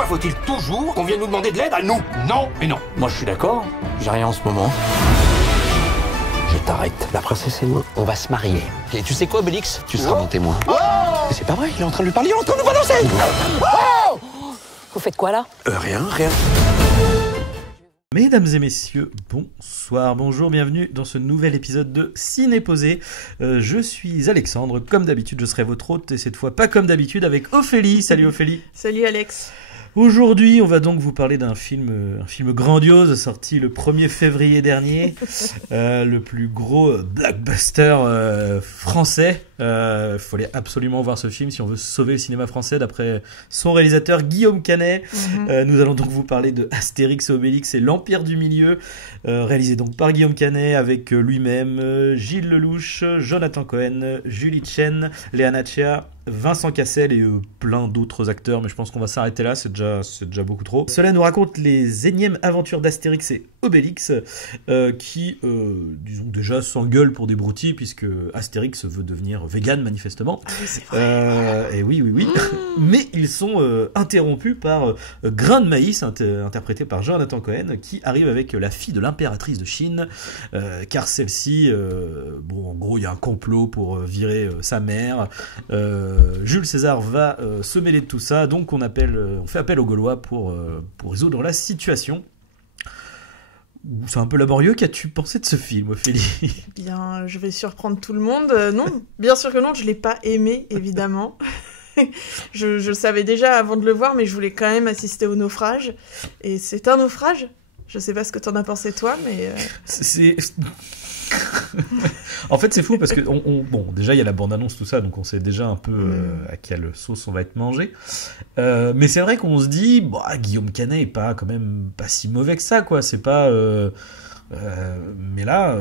Pourquoi faut-il toujours qu'on vienne nous demander de l'aide à nous? Non et non. Moi, je suis d'accord. J'ai rien en ce moment. Je t'arrête. La princesse et moi, on va se marier. Et tu sais quoi, Obélix? Tu seras mon témoin. Oh, Mais c'est pas vrai, il est en train de lui parler, il est en train de nous balancer. Vous faites quoi là? Rien. Mesdames et messieurs, bonsoir, bonjour, bienvenue dans ce nouvel épisode de Ciné Posé. Je suis Alexandre, comme d'habitude je serai votre hôte et cette fois pas comme d'habitude avec Ophélie. Salut Ophélie. Salut Alex. Aujourd'hui on va donc vous parler d'un film grandiose sorti le 1er février dernier, le plus gros blockbuster français. Fallait absolument voir ce film si on veut sauver le cinéma français d'après son réalisateur Guillaume Canet. Nous allons donc vous parler de Astérix et Obélix et l'Empire du Milieu, réalisé donc par Guillaume Canet avec lui-même, Gilles Lelouch, Jonathan Cohen, Julie Chen, Léa Nachea, Vincent Cassel et plein d'autres acteurs, mais je pense qu'on va s'arrêter là, c'est déjà beaucoup trop. Cela nous raconte les énièmes aventures d'Astérix et Obélix, qui, disons déjà, s'engueulent pour des broutilles, puisque Astérix veut devenir vegan, manifestement. Ah oui, c'est vrai. Et oui. Mais ils sont interrompus par Grain de Maïs, interprété par Jonathan Cohen, qui arrive avec la fille de l'impératrice de Chine, car celle-ci, en gros, il y a un complot pour virer sa mère. Jules César va se mêler de tout ça, donc on fait appel aux Gaulois pour résoudre la situation. C'est un peu laborieux. Qu'as-tu pensé de ce film, Ophélie? Bien, je vais surprendre tout le monde. Non, bien sûr que non, je l'ai pas aimé, évidemment. je le savais déjà avant de le voir, mais je voulais quand même assister au naufrage. Et c'est un naufrage. Je sais pas ce que t'en as pensé toi, mais... C'est... En fait, c'est fou parce que déjà il y a la bande-annonce, tout ça, donc on sait déjà un peu à quelle sauce on va être mangé. Mais c'est vrai qu'on se dit, Guillaume Canet est pas si mauvais que ça, quoi. C'est pas. Mais là,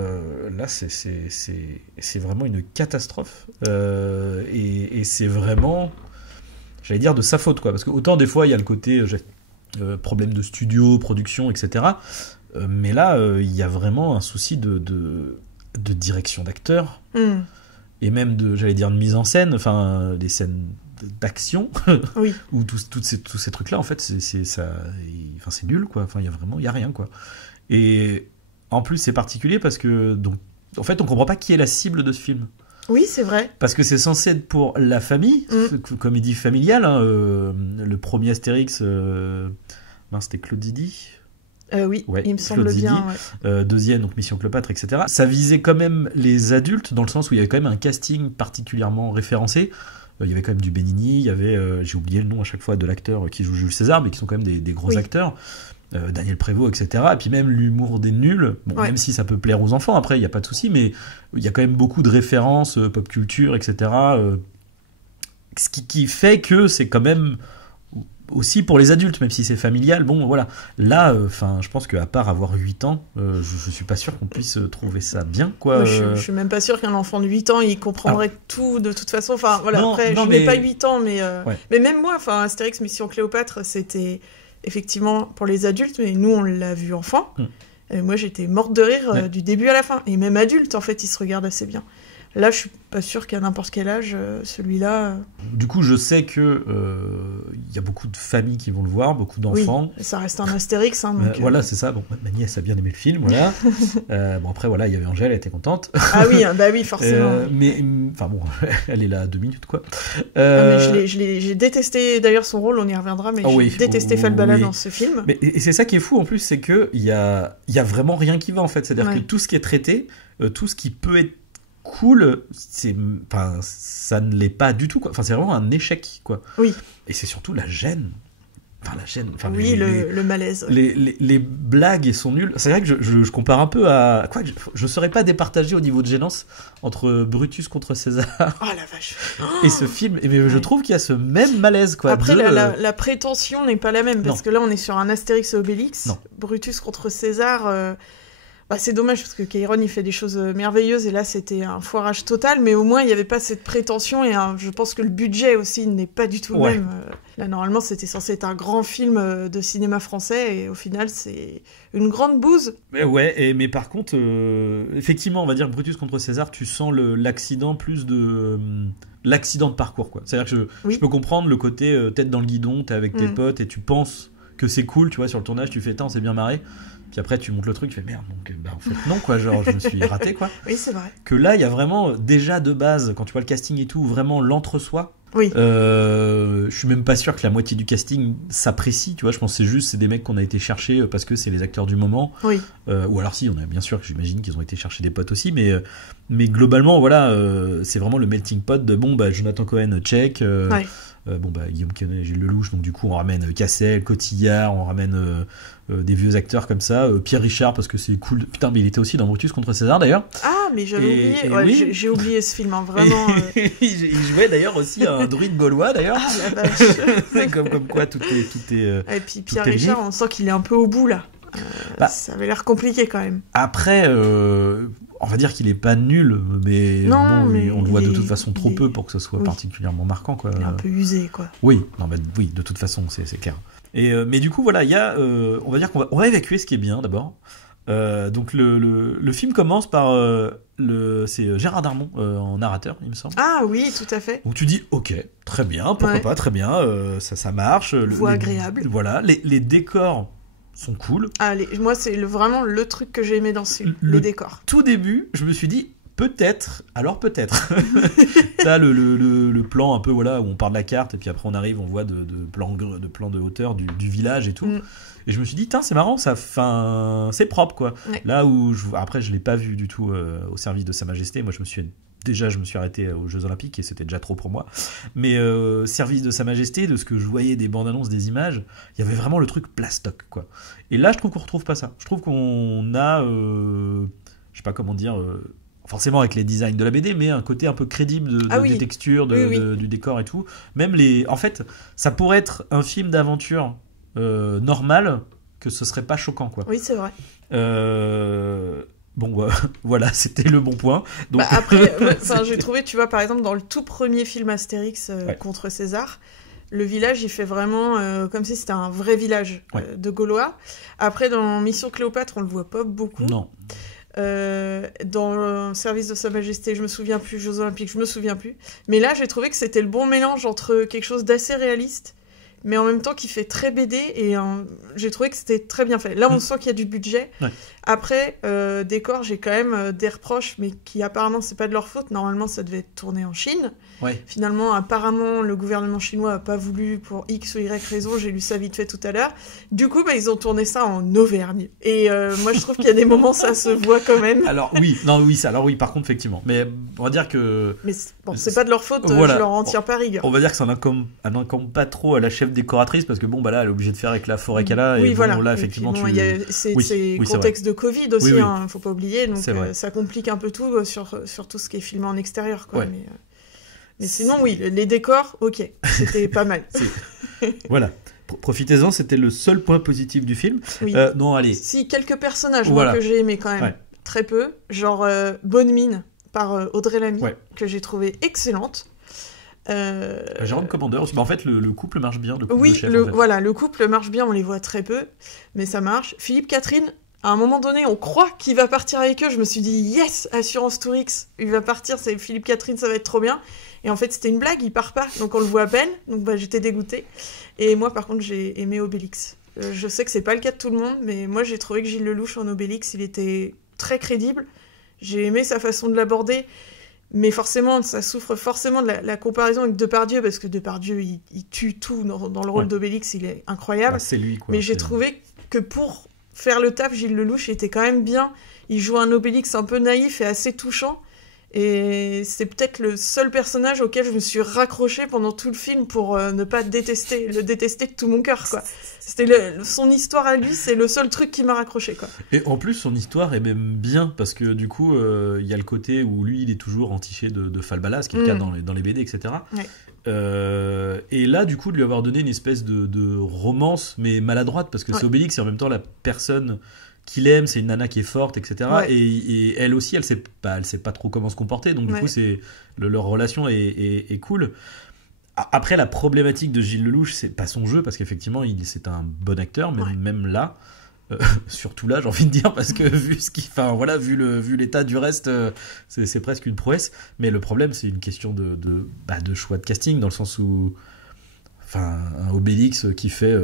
c'est vraiment une catastrophe. Et c'est vraiment, j'allais dire, de sa faute, quoi. Parce que autant des fois il y a le côté problème de studio, production, etc. Mais là, il y a vraiment un souci de direction d'acteur, et même de mise en scène, enfin des scènes d'action, oui. où tous ces trucs-là, en fait, c'est nul, quoi. Enfin, il y a rien, quoi. Et en plus, c'est particulier parce que en fait, on comprend pas qui est la cible de ce film. Oui, c'est vrai. Parce que c'est censé être pour la famille, comédie familiale. Le premier Astérix, c'était Claude Zidi. Oui, ouais, il me semble bien. Ouais. Deuxième, donc Mission Cléopâtre, etc. Ça visait quand même les adultes, dans le sens où il y avait quand même un casting particulièrement référencé. Il y avait quand même du Benigni, il y avait, j'ai oublié le nom à chaque fois de l'acteur qui joue Jules César, mais qui sont quand même des gros acteurs. Daniel Prévost, etc. Et puis même l'humour des nuls, même si ça peut plaire aux enfants, après, il n'y a pas de souci, mais il y a quand même beaucoup de références, pop culture, etc. Ce qui fait que c'est quand même... aussi pour les adultes, même si c'est familial, voilà. Là, je pense qu'à part avoir 8 ans, je suis pas sûr qu'on puisse trouver ça bien, quoi. Moi, je suis même pas sûr qu'un enfant de 8 ans, il comprendrait tout de toute façon. Enfin, voilà, non, après, non, je n'ai pas 8 ans, mais même moi, Astérix Mission Cléopâtre, c'était effectivement pour les adultes, mais nous, on l'a vu enfant. Et moi, j'étais morte de rire du début à la fin. Et même adulte, en fait, il se regarde assez bien. Là, je suis pas sûr qu'à n'importe quel âge, celui-là... Du coup, je sais que y a beaucoup de familles qui vont le voir, beaucoup d'enfants. Oui, ça reste un Astérix. Donc, voilà, c'est ça. Bon, ma nièce a bien aimé le film, voilà. Après, voilà, il y avait Angèle, elle était contente. Ah oui, oui, forcément. Mais, elle est là à 2 minutes, quoi. Mais j'ai détesté, d'ailleurs, son rôle, on y reviendra, mais j'ai détesté Falbala dans ce film. Mais, et c'est ça qui est fou, en plus, c'est qu'il y a vraiment rien qui va, en fait. C'est-à-dire que tout ce qui est traité, tout ce qui peut être cool, ça ne l'est pas du tout, quoi. Enfin, c'est vraiment un échec, quoi. Oui. Et c'est surtout la gêne. Oui, le malaise. Les blagues sont nulles. C'est vrai que je compare un peu à... Quoi, je ne serais pas départagé au niveau de gênance entre Brutus contre César. Oh la vache. Et ce film. Mais je trouve qu'il y a ce même malaise, quoi. Après, la prétention n'est pas la même, parce que là, on est sur un Astérix et Obélix. Non. Brutus contre César... C'est dommage parce que Cairon il fait des choses merveilleuses et là c'était un foirage total, mais au moins il n'y avait pas cette prétention et je pense que le budget aussi n'est pas du tout le même. Là normalement c'était censé être un grand film de cinéma français et au final c'est une grande bouse. Mais par contre, effectivement on va dire Brutus contre César, tu sens l'accident plus de... l'accident de parcours, quoi. C'est-à-dire que je peux comprendre le côté tête dans le guidon, t'es avec tes potes et tu penses que c'est cool, tu vois, sur le tournage tu fais on s'est bien marré. Puis après, tu montes le truc, tu fais merde, donc en fait, non, quoi, genre, je me suis raté, quoi. Oui, c'est vrai. Que là, il y a vraiment, déjà de base, quand tu vois le casting et tout, vraiment l'entre-soi. Oui. Je suis même pas sûr que la moitié du casting s'apprécie, tu vois. Je pense que c'est des mecs qu'on a été chercher parce que c'est les acteurs du moment. Oui. Ou alors, si, on a bien sûr, j'imagine qu'ils ont été chercher des potes aussi, mais globalement, voilà, c'est vraiment le melting pot de Jonathan Cohen, check. Guillaume Canet, Gilles Lelouch, donc du coup on ramène Cassel, Cotillard, on ramène des vieux acteurs comme ça, Pierre Richard parce que c'est cool. Putain, mais il était aussi dans Brutus contre César d'ailleurs. Ah, mais j'avais oublié. J'ai oublié ce film, hein, vraiment. Il jouait d'ailleurs aussi un druide gaulois d'ailleurs. Ah la vache. comme quoi tout est. Et puis Pierre Richard, on sent qu'il est un peu au bout là. Ça avait l'air compliqué quand même. Après, on va dire qu'il est pas nul, mais on le voit de toute façon trop peu pour que ce soit particulièrement marquant, quoi. Il est un peu usé, quoi. Oui, de toute façon, c'est clair. Mais du coup, voilà, il y a, on va dire qu'on va évacuer ce qui est bien d'abord. Donc le film commence par c'est Gérard Darmon en narrateur, il me semble. Ah oui, tout à fait. Donc tu dis ok, très bien, pourquoi pas, très bien, ça marche. Voix agréable. Voilà, les décors sont cool. Moi, c'est vraiment le truc que j'ai aimé dans ce film, les décors. Tout début, je me suis dit, peut-être. T'as le plan un peu, voilà, où on part de la carte, et puis après on arrive, on voit de plans de hauteur du village et tout. Et je me suis dit, c'est marrant, c'est propre, quoi. Ouais. Là où, après, je l'ai pas vu du tout au service de Sa Majesté. Moi, je me suis arrêté aux Jeux Olympiques et c'était déjà trop pour moi. Mais service de Sa Majesté, de ce que je voyais des bandes annonces, des images, il y avait vraiment le truc plastoc, quoi. Et là, je trouve qu'on retrouve pas ça. Je trouve qu'on a, je sais pas comment dire, forcément avec les designs de la BD, mais un côté un peu crédible des textures, du décor et tout. Même en fait, ça pourrait être un film d'aventure normal, que ce serait pas choquant, quoi. Oui, c'est vrai. Voilà, c'était le bon point. Donc... après, j'ai trouvé, tu vois, par exemple, dans le tout premier film Astérix contre César, le village, il fait vraiment comme si c'était un vrai village de Gaulois. Après, dans Mission Cléopâtre, on le voit pas beaucoup. Non. Dans le service de Sa Majesté, je me souviens plus, Jeux Olympiques, je me souviens plus. Mais là, j'ai trouvé que c'était le bon mélange entre quelque chose d'assez réaliste, mais en même temps qui fait très BD, et j'ai trouvé que c'était très bien fait. Là, on sent qu'il y a du budget. Ouais. Après, décor, j'ai quand même des reproches, mais qui apparemment, c'est pas de leur faute. Normalement, ça devait être tourné en Chine. Ouais. Finalement, apparemment, le gouvernement chinois a pas voulu pour X ou Y raison. J'ai lu ça vite fait tout à l'heure. Du coup, ils ont tourné ça en Auvergne. Et moi, je trouve qu'il y a des moments, ça se voit quand même. Alors par contre, effectivement. Mais on va dire que... Mais c'est pas de leur faute, voilà. Je leur en tire pas rigueur. On va dire que ça n'incombe pas trop à la chef décoratrice, parce que là, elle est obligée de faire avec la forêt qu'elle a. Oui, et voilà. Là, effectivement, c'est contexte de Covid aussi, faut pas oublier. Donc ça complique un peu tout sur tout ce qui est filmé en extérieur, quoi. Ouais. Mais sinon, les décors, ok, c'était pas mal. Voilà. Profitez-en, c'était le seul point positif du film. Oui. Non, allez. Si, quelques personnages moi, que j'ai aimé quand même, très peu. Genre Bonne Mine par Audrey Lamy, que j'ai trouvé excellente. Jérôme Commander, en fait le couple marche bien, le couple marche bien, on les voit très peu, mais ça marche. Philippe Catherine, à un moment donné, on croit qu'il va partir avec eux, je me suis dit yes, Assurance Tourix, il va partir, c'est Philippe Catherine, ça va être trop bien. Et en fait c'était une blague, il part pas, donc on le voit à peine, donc j'étais dégoûtée. Et moi par contre j'ai aimé Obélix. Je sais que c'est pas le cas de tout le monde, mais moi j'ai trouvé que Gilles Lelouch en Obélix, il était très crédible, j'ai aimé sa façon de l'aborder. Mais forcément, ça souffre forcément de la comparaison avec Depardieu, parce que Depardieu, il tue tout dans le rôle d'Obélix, il est incroyable. C'est lui, quoi. Mais j'ai trouvé que pour faire le taf, Gilles Lelouch était quand même bien. Il joue un Obélix un peu naïf et assez touchant. Et c'est peut-être le seul personnage auquel je me suis raccrochée pendant tout le film pour ne pas le détester de tout mon cœur, quoi. C'était son histoire à lui, c'est le seul truc qui m'a raccroché, quoi. Et en plus, son histoire est même bien, parce que du coup, il y a le côté où lui, il est toujours entiché de Falbala, ce qui est le cas dans les BD, etc. Ouais. Et là, du coup, de lui avoir donné une espèce de romance, mais maladroite, parce que c'est Obélix, et en même temps la personne qu'il aime, c'est une nana qui est forte, etc. Ouais. Et elle aussi, elle sait pas trop comment se comporter, donc du coup, leur relation est cool. Après, la problématique de Gilles Lellouche, c'est pas son jeu, parce qu'effectivement, c'est un bon acteur, même là, surtout là, j'ai envie de dire, parce que vu l'état du reste, c'est presque une prouesse. Mais le problème, c'est une question de choix de casting, dans le sens où, un Obélix qui fait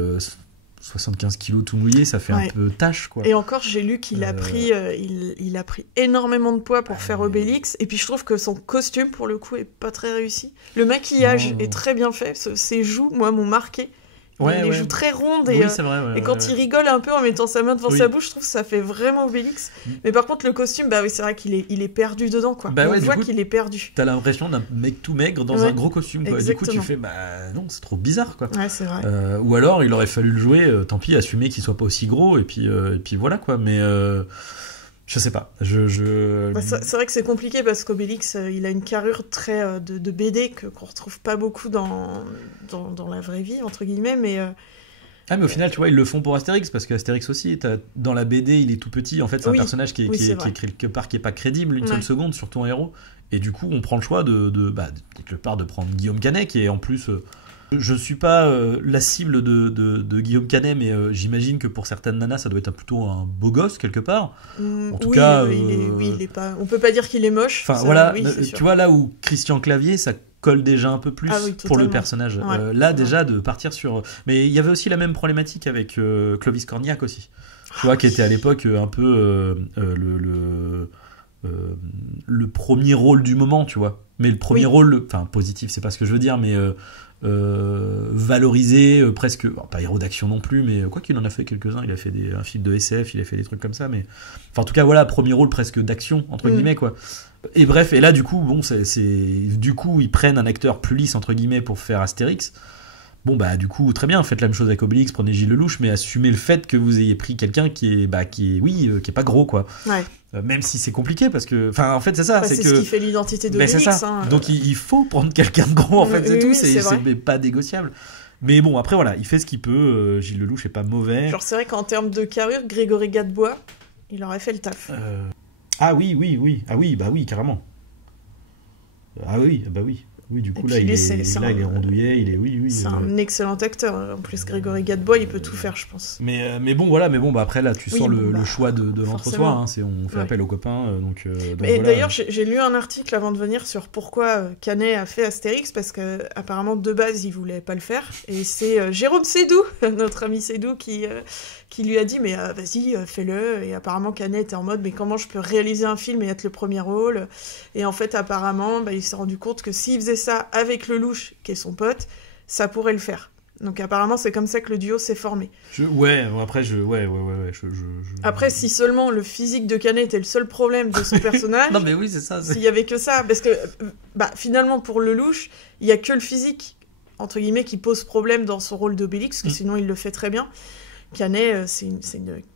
75 kilos tout mouillé, ça fait un peu tâche, quoi. Et encore, j'ai lu qu'il a pris, il a pris énormément de poids pour faire Obélix, et puis je trouve que son costume, pour le coup, est pas très réussi. Le maquillage est très bien fait, ses joues, moi, m'ont marqué. Les joues très rondes, et, c'est vrai, et quand il rigole un peu en mettant sa main devant sa bouche, je trouve que ça fait vraiment Obélix. Mais par contre, le costume, c'est vrai qu'il est perdu dedans, quoi. On voit qu'il est perdu. T'as l'impression d'un mec tout maigre dans un gros costume, quoi. Du coup, tu fais, non, c'est trop bizarre, quoi. Ouais, c'est vrai. Ou alors, il aurait fallu le jouer, tant pis, assumer qu'il soit pas aussi gros, et puis voilà, quoi. Mais je sais pas. C'est vrai que c'est compliqué parce qu'Obélix, il a une carrure très de BD qu'on retrouve pas beaucoup dans la vraie vie, entre guillemets, mais... mais au final, tu vois, ils le font pour Astérix, parce qu'Astérix aussi, dans la BD, il est tout petit. En fait, c'est un personnage qui est quelque part qui est pas crédible une seule seconde, surtout un héros. Et du coup, on prend le choix de prendre Guillaume Canet, qui est en plus... je suis pas la cible de Guillaume Canet, mais j'imagine que pour certaines nanas, ça doit être plutôt un beau gosse, quelque part. En tout cas... il est pas... On peut pas dire qu'il est moche. Tu vois, là où Christian Clavier, ça colle déjà un peu plus pour le personnage. Là, déjà, de partir sur... Mais il y avait aussi la même problématique avec Clovis Cornillac aussi. Tu vois, qui était à l'époque un peu le premier rôle du moment, tu vois. Mais le premier rôle, positif, c'est pas ce que je veux dire, mais valorisé, presque, pas héros d'action non plus, mais quoi qu'il en a fait quelques-uns, il a fait un film de SF, il a fait des trucs comme ça, mais en tout cas, voilà, premier rôle presque d'action, entre guillemets, quoi. Et bref, et là, du coup, du coup, ils prennent un acteur plus lisse, entre guillemets, pour faire Astérix. Bon, du coup, très bien, faites la même chose avec Obélix, prenez Gilles Lellouche, mais assumez le fait que vous ayez pris quelqu'un qui est pas gros, quoi. Ouais. Même si c'est compliqué, parce que, en fait, c'est ça. C'est ce qui fait l'identité d'Obélix. Donc, il faut prendre quelqu'un de gros, en fait, c'est tout, c'est pas négociable. Mais bon, après, voilà, il fait ce qu'il peut, Gilles Lellouche est pas mauvais. Genre, c'est vrai qu'en termes de carrure, Grégory Gadebois, il aurait fait le taf. Ah oui. Ah oui, carrément. Ah oui, oui. Oui, du coup, là, il est rondouillet, c'est un excellent acteur. En plus, Grégory Gadebois, il peut tout faire, je pense. Mais bon, après, là, tu sens le choix de l'entre-soi. On fait appel aux copains. Donc mais d'ailleurs, j'ai lu un article avant de venir sur pourquoi Canet a fait Astérix, parce qu'apparemment, de base, il voulait pas le faire. Et c'est Jérôme Sédou, notre ami Sédou, qui lui a dit mais vas-y, fais-le. Et apparemment, Canet était en mode mais comment je peux réaliser un film et être le premier rôle? Et en fait, apparemment, il s'est rendu compte que s'il faisait ça avec Lellouche, qui est son pote, ça pourrait le faire. Donc apparemment, c'est comme ça que le duo s'est formé. Après, si seulement le physique de Canet était le seul problème de son personnage... Non mais oui, c'est ça. S'il y avait que ça, parce que finalement, pour Lellouche, il y a que le physique, entre guillemets, qui pose problème dans son rôle d'Obélix, parce que sinon, il le fait très bien. Canet,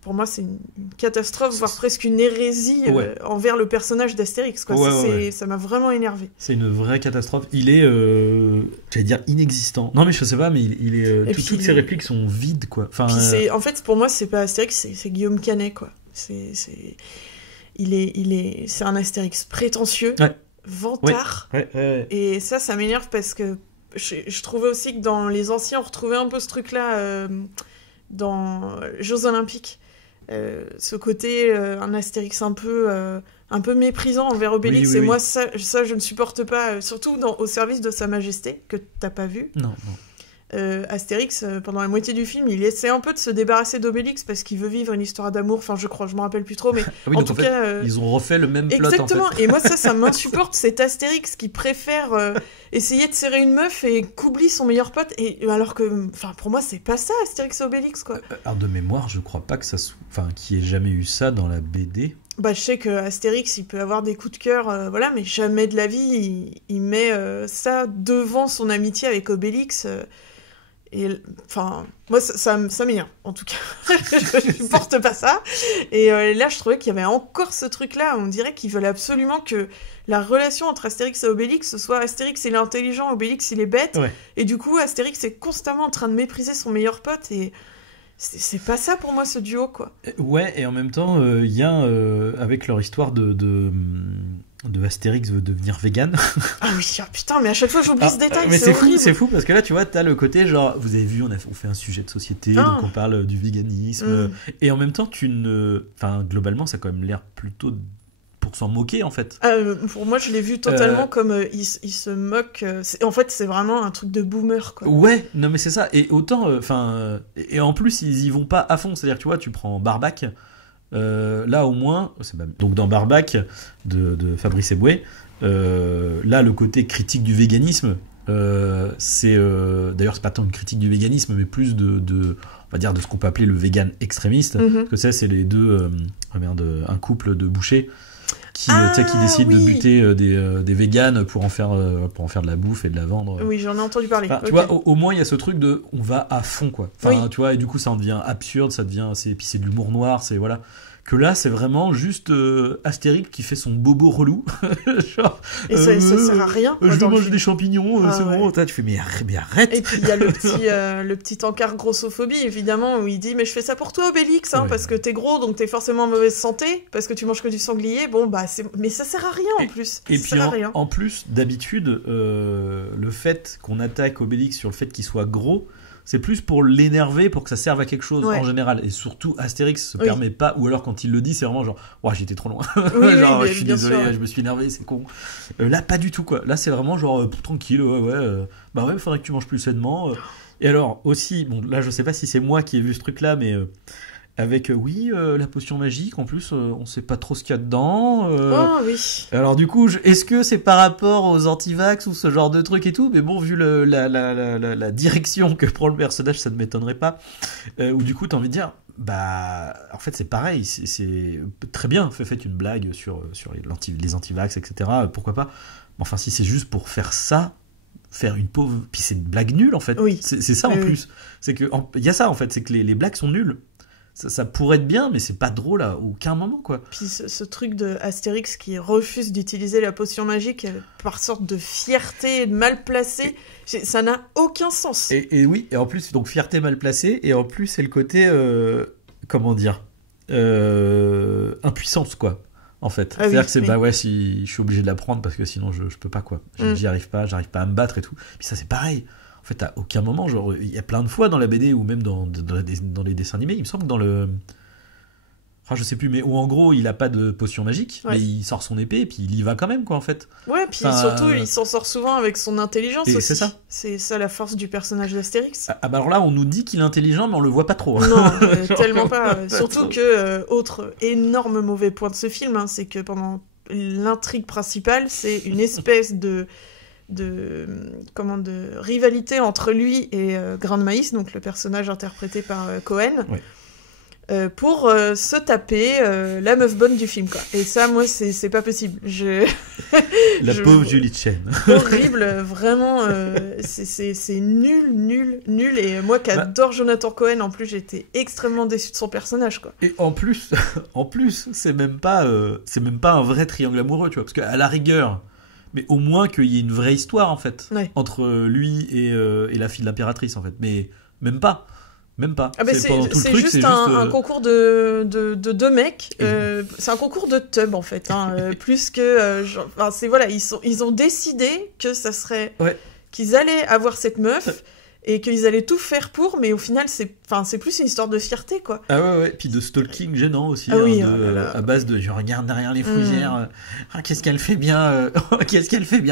pour moi, c'est une catastrophe, voire presque une hérésie envers le personnage d'Astérix. Ça m'a vraiment énervé. C'est une vraie catastrophe. Il est, j'allais dire, inexistant. Non, mais je sais pas, mais il est. Toutes ses répliques sont vides, quoi. En fait, pour moi, c'est pas Astérix, c'est Guillaume Canet, quoi. C'est un Astérix prétentieux, vantard. Et ça m'énerve parce que je trouvais aussi que dans les anciens, on retrouvait un peu ce truc-là. Dans Jeux Olympiques, ce côté un Astérix un peu méprisant envers Obélix, et moi ça je ne supporte pas, surtout au service de Sa Majesté, que t'as pas vu. Non. Astérix, pendant la moitié du film, il essaie un peu de se débarrasser d'Obélix parce qu'il veut vivre une histoire d'amour, je crois, je me rappelle plus trop, mais en tout cas... Ils ont refait le même plot, exactement, en fait. Et moi ça m'insupporte, cet Astérix qui préfère essayer de serrer une meuf et qu'oublie son meilleur pote, et alors que, pour moi, c'est pas ça, Astérix et Obélix, quoi. Alors, de mémoire, je crois pas que qu'il y ait jamais eu ça dans la BD. Je sais que Astérix, il peut avoir des coups de cœur, mais jamais de la vie, il met ça devant son amitié avec Obélix... Et moi ça m'énerve, en tout cas. Je supporte pas ça. Et là, je trouvais qu'il y avait encore ce truc-là. On dirait qu'ils veulent absolument que la relation entre Astérix et Obélix, ce soit Astérix il est intelligent, Obélix il est bête. Ouais. Et du coup, Astérix est constamment en train de mépriser son meilleur pote. Et C'est pas ça pour moi, ce duo, quoi. Ouais, et en même temps, il y a, avec leur histoire de Astérix veut devenir vegan. Ah oui, putain, mais à chaque fois j'oublie ce détail, mais c'est horrible. C'est fou, parce que là, tu vois, t'as le côté genre, vous avez vu, on fait un sujet de société, donc on parle du véganisme, et en même temps, globalement, ça a quand même l'air plutôt pour s'en moquer, en fait. Pour moi, je l'ai vu totalement comme il se moque. En fait, c'est vraiment un truc de boomer, quoi. Ouais, non mais c'est ça. Et autant, et en plus, ils y vont pas à fond. C'est-à-dire que tu vois, tu prends Barbac. Là, au moins, donc dans Barbac de Fabrice Eboué, là, le côté critique du véganisme, d'ailleurs, c'est pas tant une critique du véganisme, mais plus on va dire de ce qu'on peut appeler le vegan extrémiste. Parce que ça, c'est les deux, un couple de bouchers. Qui décide de buter des véganes pour en faire de la bouffe et de la vendre. Oui, j'en ai entendu parler. Enfin, tu vois, au moins il y a ce truc de on va à fond, quoi. Enfin, tu vois, et du coup ça en devient absurde, puis c'est de l'humour noir, c'est voilà. Que là, c'est vraiment juste Astérix qui fait son bobo relou. Genre, et ça sert à rien. Je veux manger des champignons, c'est bon. Tu fais, mais arrête. Et puis il y a le petit encart grossophobie, évidemment, où il dit, mais je fais ça pour toi, Obélix, parce que t'es gros, donc t'es forcément en mauvaise santé, parce que tu manges que du sanglier. Bon, bah, mais ça sert à rien en plus. Et puis en plus, d'habitude, le fait qu'on attaque Obélix sur le fait qu'il soit gros, c'est plus pour l'énerver, pour que ça serve à quelque chose en général. Et surtout, Astérix se permet pas, ou alors quand il le dit, c'est vraiment genre, j'étais trop loin. Genre, je suis désolé, je me suis énervé, c'est con. Là, pas du tout, quoi. Là, c'est vraiment genre, tranquille, bah ouais, il faudrait que tu manges plus sainement. Et alors, aussi, bon, là, je sais pas si c'est moi qui ai vu ce truc-là, mais avec, la potion magique, en plus, on sait pas trop ce qu'il y a dedans. Oui. Alors du coup, est-ce que c'est par rapport aux antivax ou ce genre de truc et tout? Mais bon, vu la direction que prend le personnage, ça ne m'étonnerait pas. Ou du coup, t'as envie de dire, bah, en fait, c'est pareil, c'est très bien, faites une blague sur les antivax, etc. Pourquoi pas? Mais enfin, si c'est juste pour faire ça, faire une pauvre... Puis c'est une blague nulle, en fait. Oui. C'est ça, en plus. C'est que, il y a ça, en fait, c'est que les blagues sont nulles. Ça pourrait être bien, mais c'est pas drôle à aucun moment, quoi. Puis ce truc de Astérix qui refuse d'utiliser la potion magique par sorte de fierté mal placée, ça n'a aucun sens. Et oui, et en plus, donc fierté mal placée, et en plus, c'est le côté, comment dire, impuissance, quoi, en fait. C'est-à-dire que c'est, si je suis obligé de la prendre parce que sinon je peux pas, quoi. J'arrive pas à me battre et tout. Puis ça, c'est pareil. En fait, à aucun moment, genre, il y a plein de fois dans la BD ou même dans les dessins animés, il me semble que dans le... Enfin, je sais plus, mais où en gros, il a pas de potion magique, mais il sort son épée et puis il y va quand même, quoi, en fait. Ouais, puis surtout, il s'en sort souvent avec son intelligence aussi. C'est ça. C'est ça la force du personnage d'Astérix. Ah bah alors là, on nous dit qu'il est intelligent, mais on le voit pas trop. Non, tellement pas. Surtout que, autre énorme mauvais point de ce film, c'est que pendant l'intrigue principale, c'est une espèce de rivalité entre lui et Grain de Maïs, donc le personnage interprété par Cohen, pour se taper la meuf bonne du film, quoi. Et ça, moi, c'est pas possible. Pauvre Julie Chen. Horrible, vraiment. C'est nul. Et moi qui adore Jonathan Cohen, en plus, j'étais extrêmement déçue de son personnage, quoi. Et en plus, c'est même pas un vrai triangle amoureux, tu vois, parce qu'à la rigueur, mais au moins qu'il y ait une vraie histoire, en fait, entre lui et la fille de l'impératrice, en fait. Mais même pas. Ah bah c'est juste un concours de deux mecs. C'est un concours de tub, en fait. Plus que... ils ont décidé que ça serait... qu'ils allaient avoir cette meuf... et qu'ils allaient tout faire pour, mais au final, c'est plus une histoire de fierté, quoi. Ah ouais, puis de stalking gênant aussi, à base de je regarde derrière les fougères, qu'est-ce qu'elle fait bien,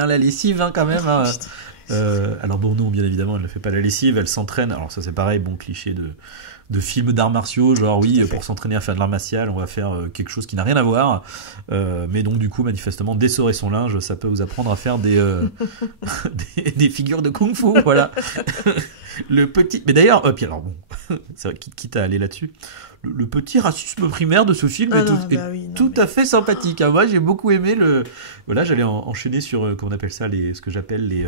la lessive, quand même. Alors bon, non, bien évidemment, elle ne fait pas la lessive, elle s'entraîne. Alors ça, c'est pareil, bon cliché de films d'arts martiaux, genre pour s'entraîner à faire de l'art martial, on va faire quelque chose qui n'a rien à voir. Mais donc du coup, manifestement, dessorer son linge, ça peut vous apprendre à faire des figures de kung-fu, voilà. Le petit... Mais d'ailleurs, puis alors bon, c'est vrai, quitte à aller là-dessus, le petit racisme primaire de ce film est tout à fait sympathique. Moi, j'ai beaucoup aimé le... Voilà, j'allais enchaîner sur, comment on appelle ça, ce que j'appelle les...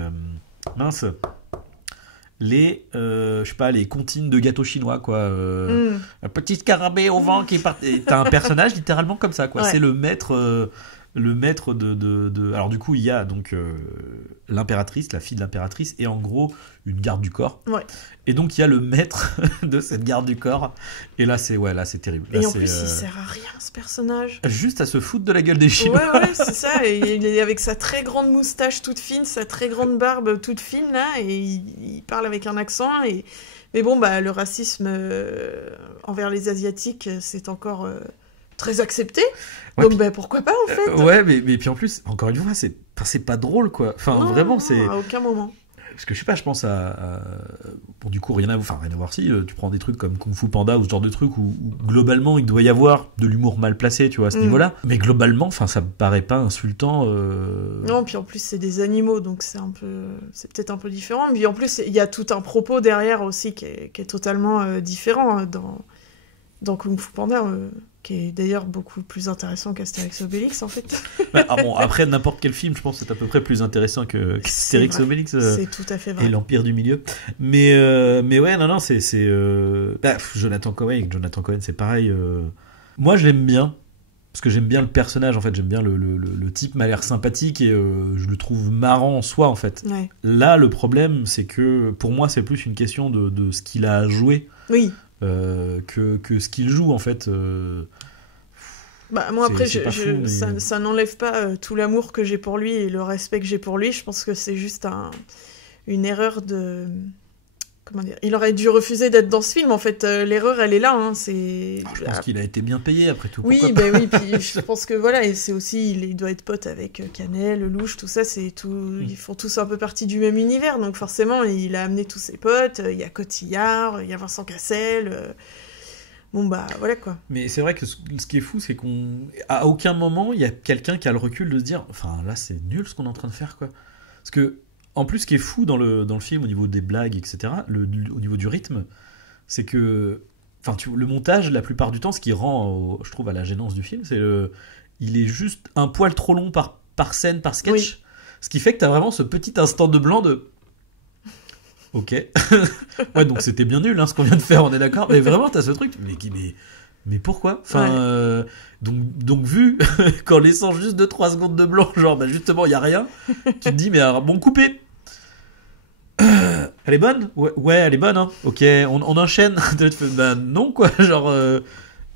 je sais pas, les comptines de gâteaux chinois, quoi. Un petit scarabée au vent qui part. T'as un personnage littéralement comme ça, quoi. C'est le maître le maître de... Alors du coup, il y a donc l'impératrice, la fille de l'impératrice, et en gros, une garde du corps. Ouais. Et donc, il y a le maître de cette garde du corps. Et là, c'est terrible. Là, et en plus, il sert à rien, ce personnage. Juste à se foutre de la gueule des Chinois. Ouais, c'est ça. Et il est avec sa très grande moustache toute fine, sa très grande barbe toute fine, là, et il parle avec un accent. Mais bon, le racisme envers les Asiatiques, c'est encore très accepté. Ouais, donc, pourquoi pas, en fait. Ouais, mais puis en plus, encore une fois, c'est pas drôle, quoi. Enfin, non, vraiment, c'est... à aucun moment. Parce que je sais pas, je pense à... Bon, du coup, rien à voir si tu prends des trucs comme Kung Fu Panda ou ce genre de trucs où globalement il doit y avoir de l'humour mal placé, tu vois, à ce niveau-là. Mais globalement, ça me paraît pas insultant. Non, puis en plus c'est des animaux, donc c'est peut-être un peu différent. Mais en plus il y a tout un propos derrière aussi qui est totalement différent dans Kung Fu Panda. Qui est d'ailleurs beaucoup plus intéressant qu'Astérix Obélix, en fait. Après, n'importe quel film, je pense que c'est à peu près plus intéressant qu'Astérix Obélix. C'est tout à fait vrai. Et l'Empire du Milieu. Mais ouais, non, c'est... Jonathan Cohen, c'est pareil. Moi, je l'aime bien, parce que j'aime bien le personnage, en fait. J'aime bien le type, m'a l'air sympathique, et je le trouve marrant en soi, en fait. Ouais. Là, le problème, c'est que, pour moi, c'est plus une question de ce qu'il a à jouer. Oui. Que ce qu'il joue en fait. Moi après, ça n'enlève pas tout l'amour que j'ai pour lui et le respect que j'ai pour lui. Je pense que c'est juste une erreur de... Comment dire ? Il aurait dû refuser d'être dans ce film. En fait, l'erreur, elle est là. Hein. Je pense qu'il a été bien payé après tout. Oui, puis je pense que voilà, et c'est aussi, il doit être pote avec Canet, Lelouch, tout ça, c'est tout. Ils font tous un peu partie du même univers, donc forcément, il a amené tous ses potes. Il y a Cotillard, il y a Vincent Cassel. Voilà quoi. Mais c'est vrai que ce qui est fou, c'est qu'à aucun moment, il y a quelqu'un qui a le recul de se dire, enfin là, c'est nul ce qu'on est en train de faire, quoi. Parce que en plus, ce qui est fou dans le film, au niveau des blagues, etc., au niveau du rythme, c'est que le montage, la plupart du temps, ce qui rend, je trouve, à la gênance du film, c'est il est juste un poil trop long par scène, par sketch. Oui. Ce qui fait que tu as vraiment ce petit instant de blanc de... Ok. Ouais, donc c'était bien nul ce qu'on vient de faire, on est d'accord. Mais vraiment, tu as ce truc. Mais pourquoi ? Donc vu qu'en laissant juste 2-3 secondes de blanc, genre justement il y a rien, tu te dis mais alors, bon, coupé. Elle est bonne ? Ouais, elle est bonne, hein. Ok, on enchaîne. Non quoi, genre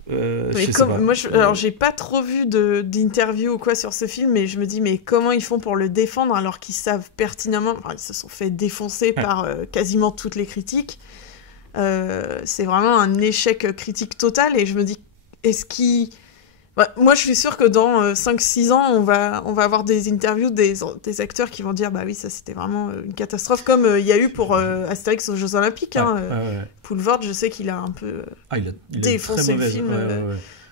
alors j'ai pas trop vu d'interview ou quoi sur ce film, mais je me dis mais comment ils font pour le défendre alors qu'ils savent pertinemment, ils se sont fait défoncer par quasiment toutes les critiques. C'est vraiment un échec critique total, et je me dis, est-ce qu'ils... moi je suis sûre que dans 5-6 ans on va avoir des interviews des acteurs qui vont dire bah oui, ça c'était vraiment une catastrophe, comme il y a eu pour Astérix aux Jeux Olympiques. Poulvord, je sais qu'il a un peu défoncé le film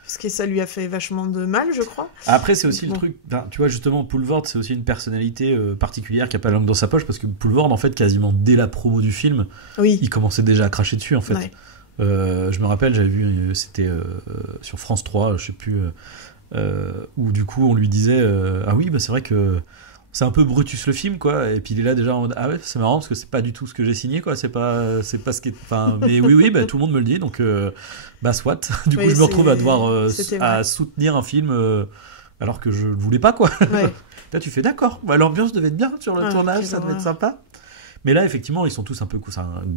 parce que ça lui a fait vachement de mal, je crois. Après c'est aussi le truc, tu vois, justement Poulvord, c'est aussi une personnalité particulière qui a pas la langue dans sa poche, parce que Poulvord, en fait, quasiment dès la promo du film, il commençait déjà à cracher dessus, en fait. Ouais. Je me rappelle, j'avais vu, c'était sur France 3, je sais plus, où du coup on lui disait ah oui, c'est vrai que c'est un peu Brutus le film, quoi, et puis il est là déjà en mode, ah ouais, c'est marrant parce que c'est pas du tout ce que j'ai signé, quoi, c'est pas ce qui est, enfin, mais oui, tout le monde me le dit, donc soit. Du coup je me retrouve à devoir à soutenir un film alors que je ne voulais pas, quoi. Ouais. Là tu fais d'accord, l'ambiance devait être bien sur le tournage, ça devait être sympa. Mais là, effectivement, ils sont tous un peu...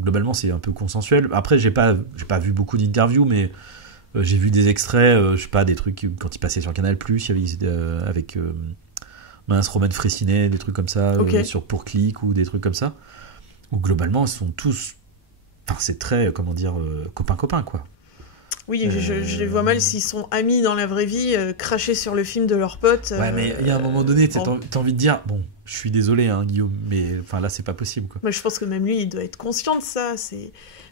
globalement, c'est un peu consensuel. Après, j'ai pas vu beaucoup d'interviews, mais j'ai vu des extraits, je sais pas, des trucs quand ils passaient sur Canal+, il y avait avec Romain Fraissinet, des trucs comme ça, sur Pour Clic ou des trucs comme ça. Où globalement, ils sont tous... Enfin, c'est très, copain-copain, quoi. Oui, je les vois mal s'ils sont amis dans la vraie vie, cracher sur le film de leurs potes. Ouais, mais il y a un moment donné, t'as envie de dire, bon, je suis désolé, hein, Guillaume, mais enfin là, c'est pas possible, quoi. Moi, je pense que même lui, il doit être conscient de ça.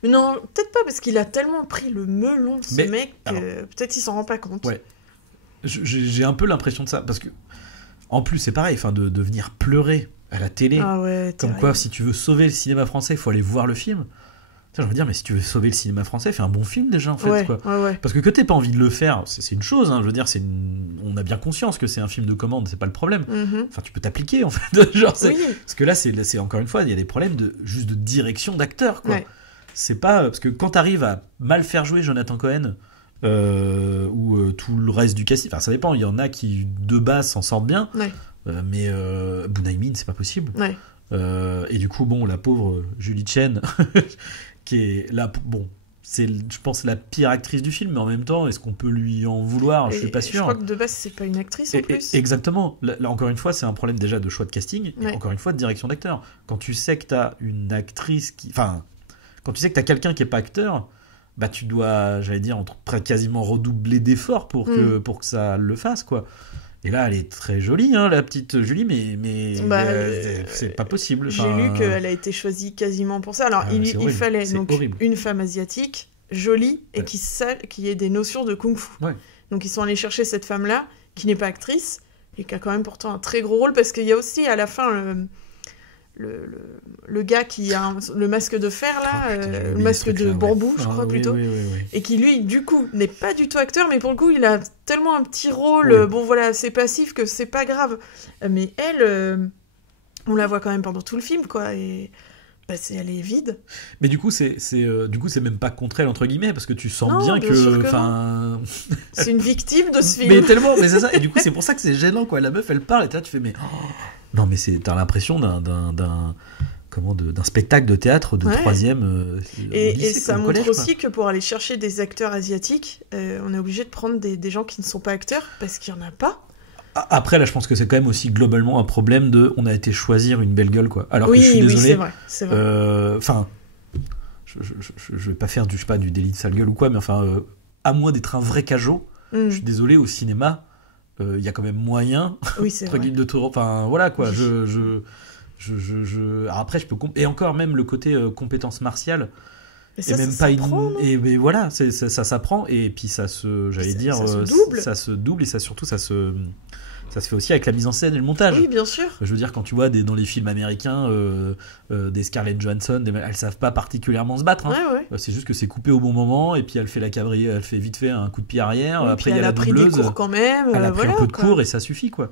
Mais non, peut-être pas, parce qu'il a tellement pris le melon, ce mec, que peut-être il s'en rend pas compte. Ouais. J'ai un peu l'impression de ça, parce que, en plus, c'est pareil, de venir pleurer à la télé, comme quoi, si tu veux sauver le cinéma français, il faut aller voir le film. Je veux dire, mais si tu veux sauver le cinéma français, fais un bon film déjà, en fait, quoi. Ouais. Parce que t'aies pas envie de le faire, c'est une chose, hein, je veux dire, on a bien conscience que c'est un film de commande, c'est pas le problème. Mm-hmm. Enfin, tu peux t'appliquer, en fait. Genre, parce que là, c'est encore une fois, il y a des problèmes juste de direction d'acteur, quoi. Ouais. C'est pas... Parce que quand t'arrives à mal faire jouer Jonathan Cohen, ou tout le reste du casting. Enfin, ça dépend. Il y en a qui de base s'en sortent bien, mais Bunai-Min, c'est pas possible. Et du coup, bon, la pauvre Julie Chen, qui est là, bon. C'est, je pense, la pire actrice du film, mais en même temps, est-ce qu'on peut lui en vouloir ? Je suis pas sûr. Je crois que de base, c'est pas une actrice en plus. Exactement. Là, encore une fois, c'est un problème déjà de choix de casting, et encore une fois de direction d'acteur. Quand tu sais que t'as une actrice qui... Enfin, quand tu sais que t'as quelqu'un qui est pas acteur, bah tu dois, j'allais dire, quasiment redoubler d'efforts pour que ça le fasse, quoi. Et là, elle est très jolie, hein, la petite Julie, mais c'est pas possible. J'ai lu qu'elle a été choisie quasiment pour ça. Alors, il fallait donc une femme asiatique, jolie, et qui ait des notions de kung-fu. Donc, ils sont allés chercher cette femme-là, qui n'est pas actrice, et qui a quand même pourtant un très gros rôle, parce qu'il y a aussi, à la fin, le gars qui a le masque de fer là, le masque de bambou, je crois plutôt, et qui lui du coup n'est pas du tout acteur, mais pour le coup il a tellement un petit rôle, bon voilà, c'est passif que c'est pas grave, mais elle, on la voit quand même pendant tout le film quoi, et elle est vide. Mais du coup c'est même pas contre elle entre guillemets, parce que tu sens bien que enfin c'est une victime de ce film. Mais tellement, mais c'est ça, et du coup c'est pour ça que c'est gênant quoi. La meuf elle parle et là tu fais mais non, mais t'as l'impression d'un spectacle de théâtre de troisième. Et ça montre aussi que pour aller chercher des acteurs asiatiques, on est obligé de prendre des gens qui ne sont pas acteurs parce qu'il n'y en a pas. Après, là, je pense que c'est quand même aussi globalement un problème on a été choisir une belle gueule, quoi. Alors que je suis désolé. C'est vrai. Enfin, je vais pas faire du délit de sale gueule ou quoi, mais enfin, à moins d'être un vrai cajot, je suis désolé, au cinéma. Il y a quand même moyen de tout, enfin voilà quoi. Alors après je peux et encore même le côté compétence martiale et même pas mais voilà, ça s'apprend, et puis ça se double et ça surtout ça se fait aussi avec la mise en scène et le montage. Oui, bien sûr. Je veux dire, quand tu vois dans les films américains des Scarlett Johansson, elles savent pas particulièrement se battre, hein. C'est juste que c'est coupé au bon moment, et puis elle fait elle fait vite fait un coup de pied arrière, après il y a la doubleuse, elle a pris des cours quand même, elle a pris un peu de cours et ça suffit quoi.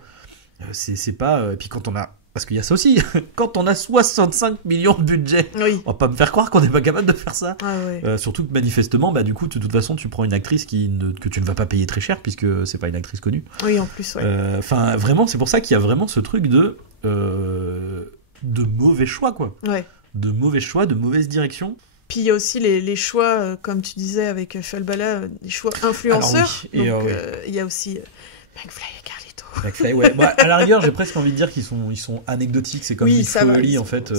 C'est pas, et puis quand on a, parce qu'il y a ça aussi, quand on a 65 millions de budget, on va pas me faire croire qu'on n'est pas capable de faire ça. Surtout que manifestement, du coup, de toute façon, tu prends une actrice que tu ne vas pas payer très cher, puisque c'est pas une actrice connue. Oui, en plus, Enfin, vraiment, c'est pour ça qu'il y a vraiment ce truc de mauvais choix, quoi. De mauvais choix, de mauvaise direction. Puis il y a aussi les choix, comme tu disais avec Falbala, des choix influenceurs. Alors, donc, il y a aussi McFly et Carlito. McFly, à la rigueur, j'ai presque envie de dire qu'ils sont anecdotiques. C'est comme Nick Foley, en fait.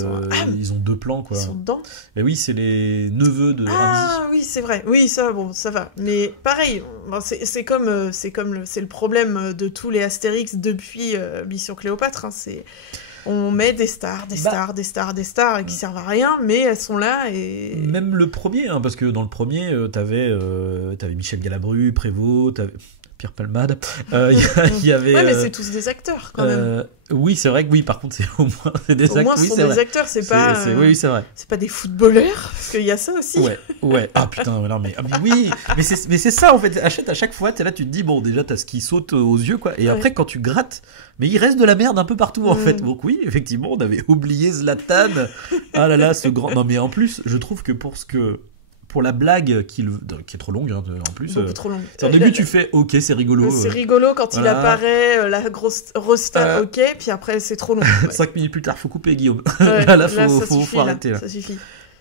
Ils ont deux plans, quoi. Ils sont dedans. Et oui, c'est les neveux de Ramsey. Ah oui, c'est vrai. Oui, ça va. Mais pareil, c'est le problème de tous les Astérix depuis Mission Cléopâtre. Hein, on met des stars et qui servent à rien, mais elles sont là et... Même le premier, hein, parce que dans le premier, t'avais Michel Galabru, Prévost, Pierre Palmade, il y avait... Ouais, mais c'est tous des acteurs, quand même. Oui, c'est vrai que oui, par contre, c'est au moins des acteurs. Au moins, ce sont des acteurs, c'est pas... Oui, c'est vrai. C'est pas des footballeurs, parce qu'il y a ça aussi. Ouais. Ah putain, non, mais oui, mais c'est ça, en fait. À chaque fois, t'es là, tu te dis, bon, déjà, t'as ce qui saute aux yeux, quoi. Et après, quand tu grattes, mais il reste de la merde un peu partout, en fait. Donc oui, effectivement, on avait oublié Zlatan. Ah là là, ce grand... Non, mais en plus, je trouve que pour la blague qui est trop longue, hein, en plus. Beaucoup trop longue. Au début, tu fais OK, c'est rigolo. C'est rigolo quand il apparaît, la grosse rosta, OK, puis après, c'est trop long. 5 minutes plus tard, faut couper, Guillaume. Là, faut arrêter. Là. Ça suffit.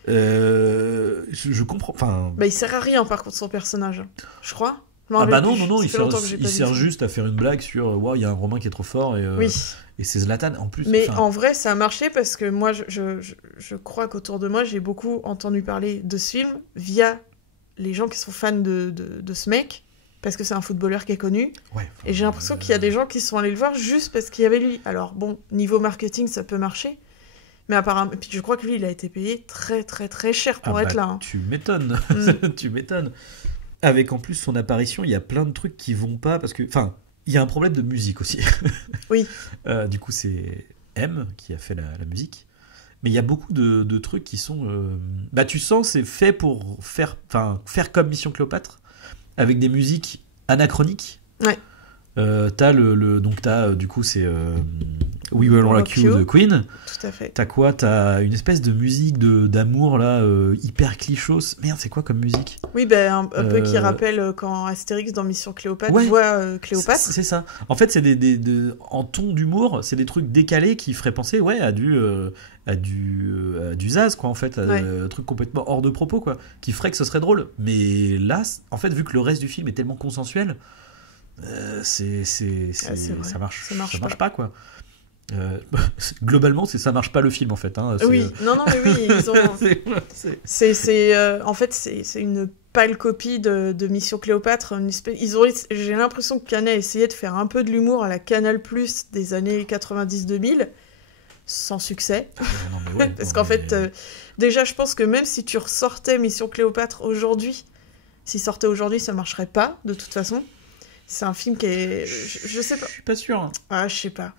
Je comprends. Enfin... il sert à rien, par contre, son personnage. Je crois. Non, il sert juste à faire une blague sur il y a un Romain qui est trop fort et c'est Zlatan en plus. Mais en vrai, ça a marché parce que moi, je crois qu'autour de moi, j'ai beaucoup entendu parler de ce film via les gens qui sont fans de ce mec, parce que c'est un footballeur qui est connu. Et j'ai l'impression qu'il y a des gens qui sont allés le voir juste parce qu'il y avait lui. Alors bon, niveau marketing, ça peut marcher. Mais apparemment, puis je crois que lui, il a été payé très très très cher pour être là. Hein. Tu m'étonnes, tu m'étonnes. Avec en plus son apparition, il y a plein de trucs qui vont pas, parce que, enfin, il y a un problème de musique aussi. Oui. Du coup, c'est M qui a fait la musique. Mais il y a beaucoup de trucs qui sont... tu sens, c'est fait pour faire comme Mission Cléopâtre, avec des musiques anachroniques. Ouais. T'as du coup, c'est... We Will Rock You de Queen. Tout à fait. T'as quoi? T'as une espèce de musique d'amour là, hyper clichos. Merde, c'est quoi comme musique? Oui, un peu qui rappelle quand Astérix dans Mission Cléopâtre voit Cléopâtre. C'est ça. En fait, c'est en ton d'humour, c'est des trucs décalés qui feraient penser à du Zaz, quoi, en fait, un truc complètement hors de propos, quoi, qui ferait que ce serait drôle. Mais là, en fait, vu que le reste du film est tellement consensuel, ça marche pas, quoi. Globalement, ça marche pas le film, en fait. Hein, oui, non, mais oui, ils ont. En fait, c'est une pâle copie de Mission Cléopâtre. J'ai l'impression que Canet a essayé de faire un peu de l'humour à la Canal+ des années 90-2000, sans succès. Parce qu'en fait, déjà, je pense que même si tu ressortais Mission Cléopâtre aujourd'hui, s'il sortait aujourd'hui, ça marcherait pas, de toute façon. C'est un film qui est... Je sais pas. Je suis pas sûr. Hein. Ah, je sais pas.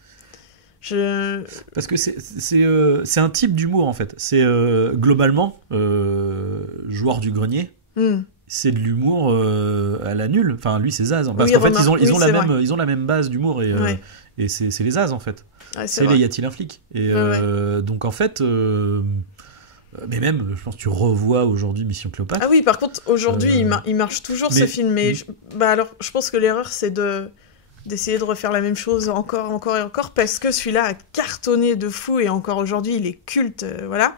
Parce que c'est un type d'humour, en fait. C'est globalement Joueur du grenier. C'est de l'humour à la nulle. Enfin, lui, c'est Zaz. Parce qu'en fait, ils ont la même base d'humour et c'est les Zaz, en fait. Ouais, c'est les Y a-t-il un flic? Et donc, en fait... mais même, je pense que tu revois aujourd'hui Mission Cléopâtre. Ah oui, par contre, aujourd'hui, il marche toujours, ce film. Mais alors, je pense que l'erreur, c'est d'essayer de refaire la même chose encore et encore, parce que celui-là a cartonné de fou, et encore aujourd'hui, il est culte, voilà.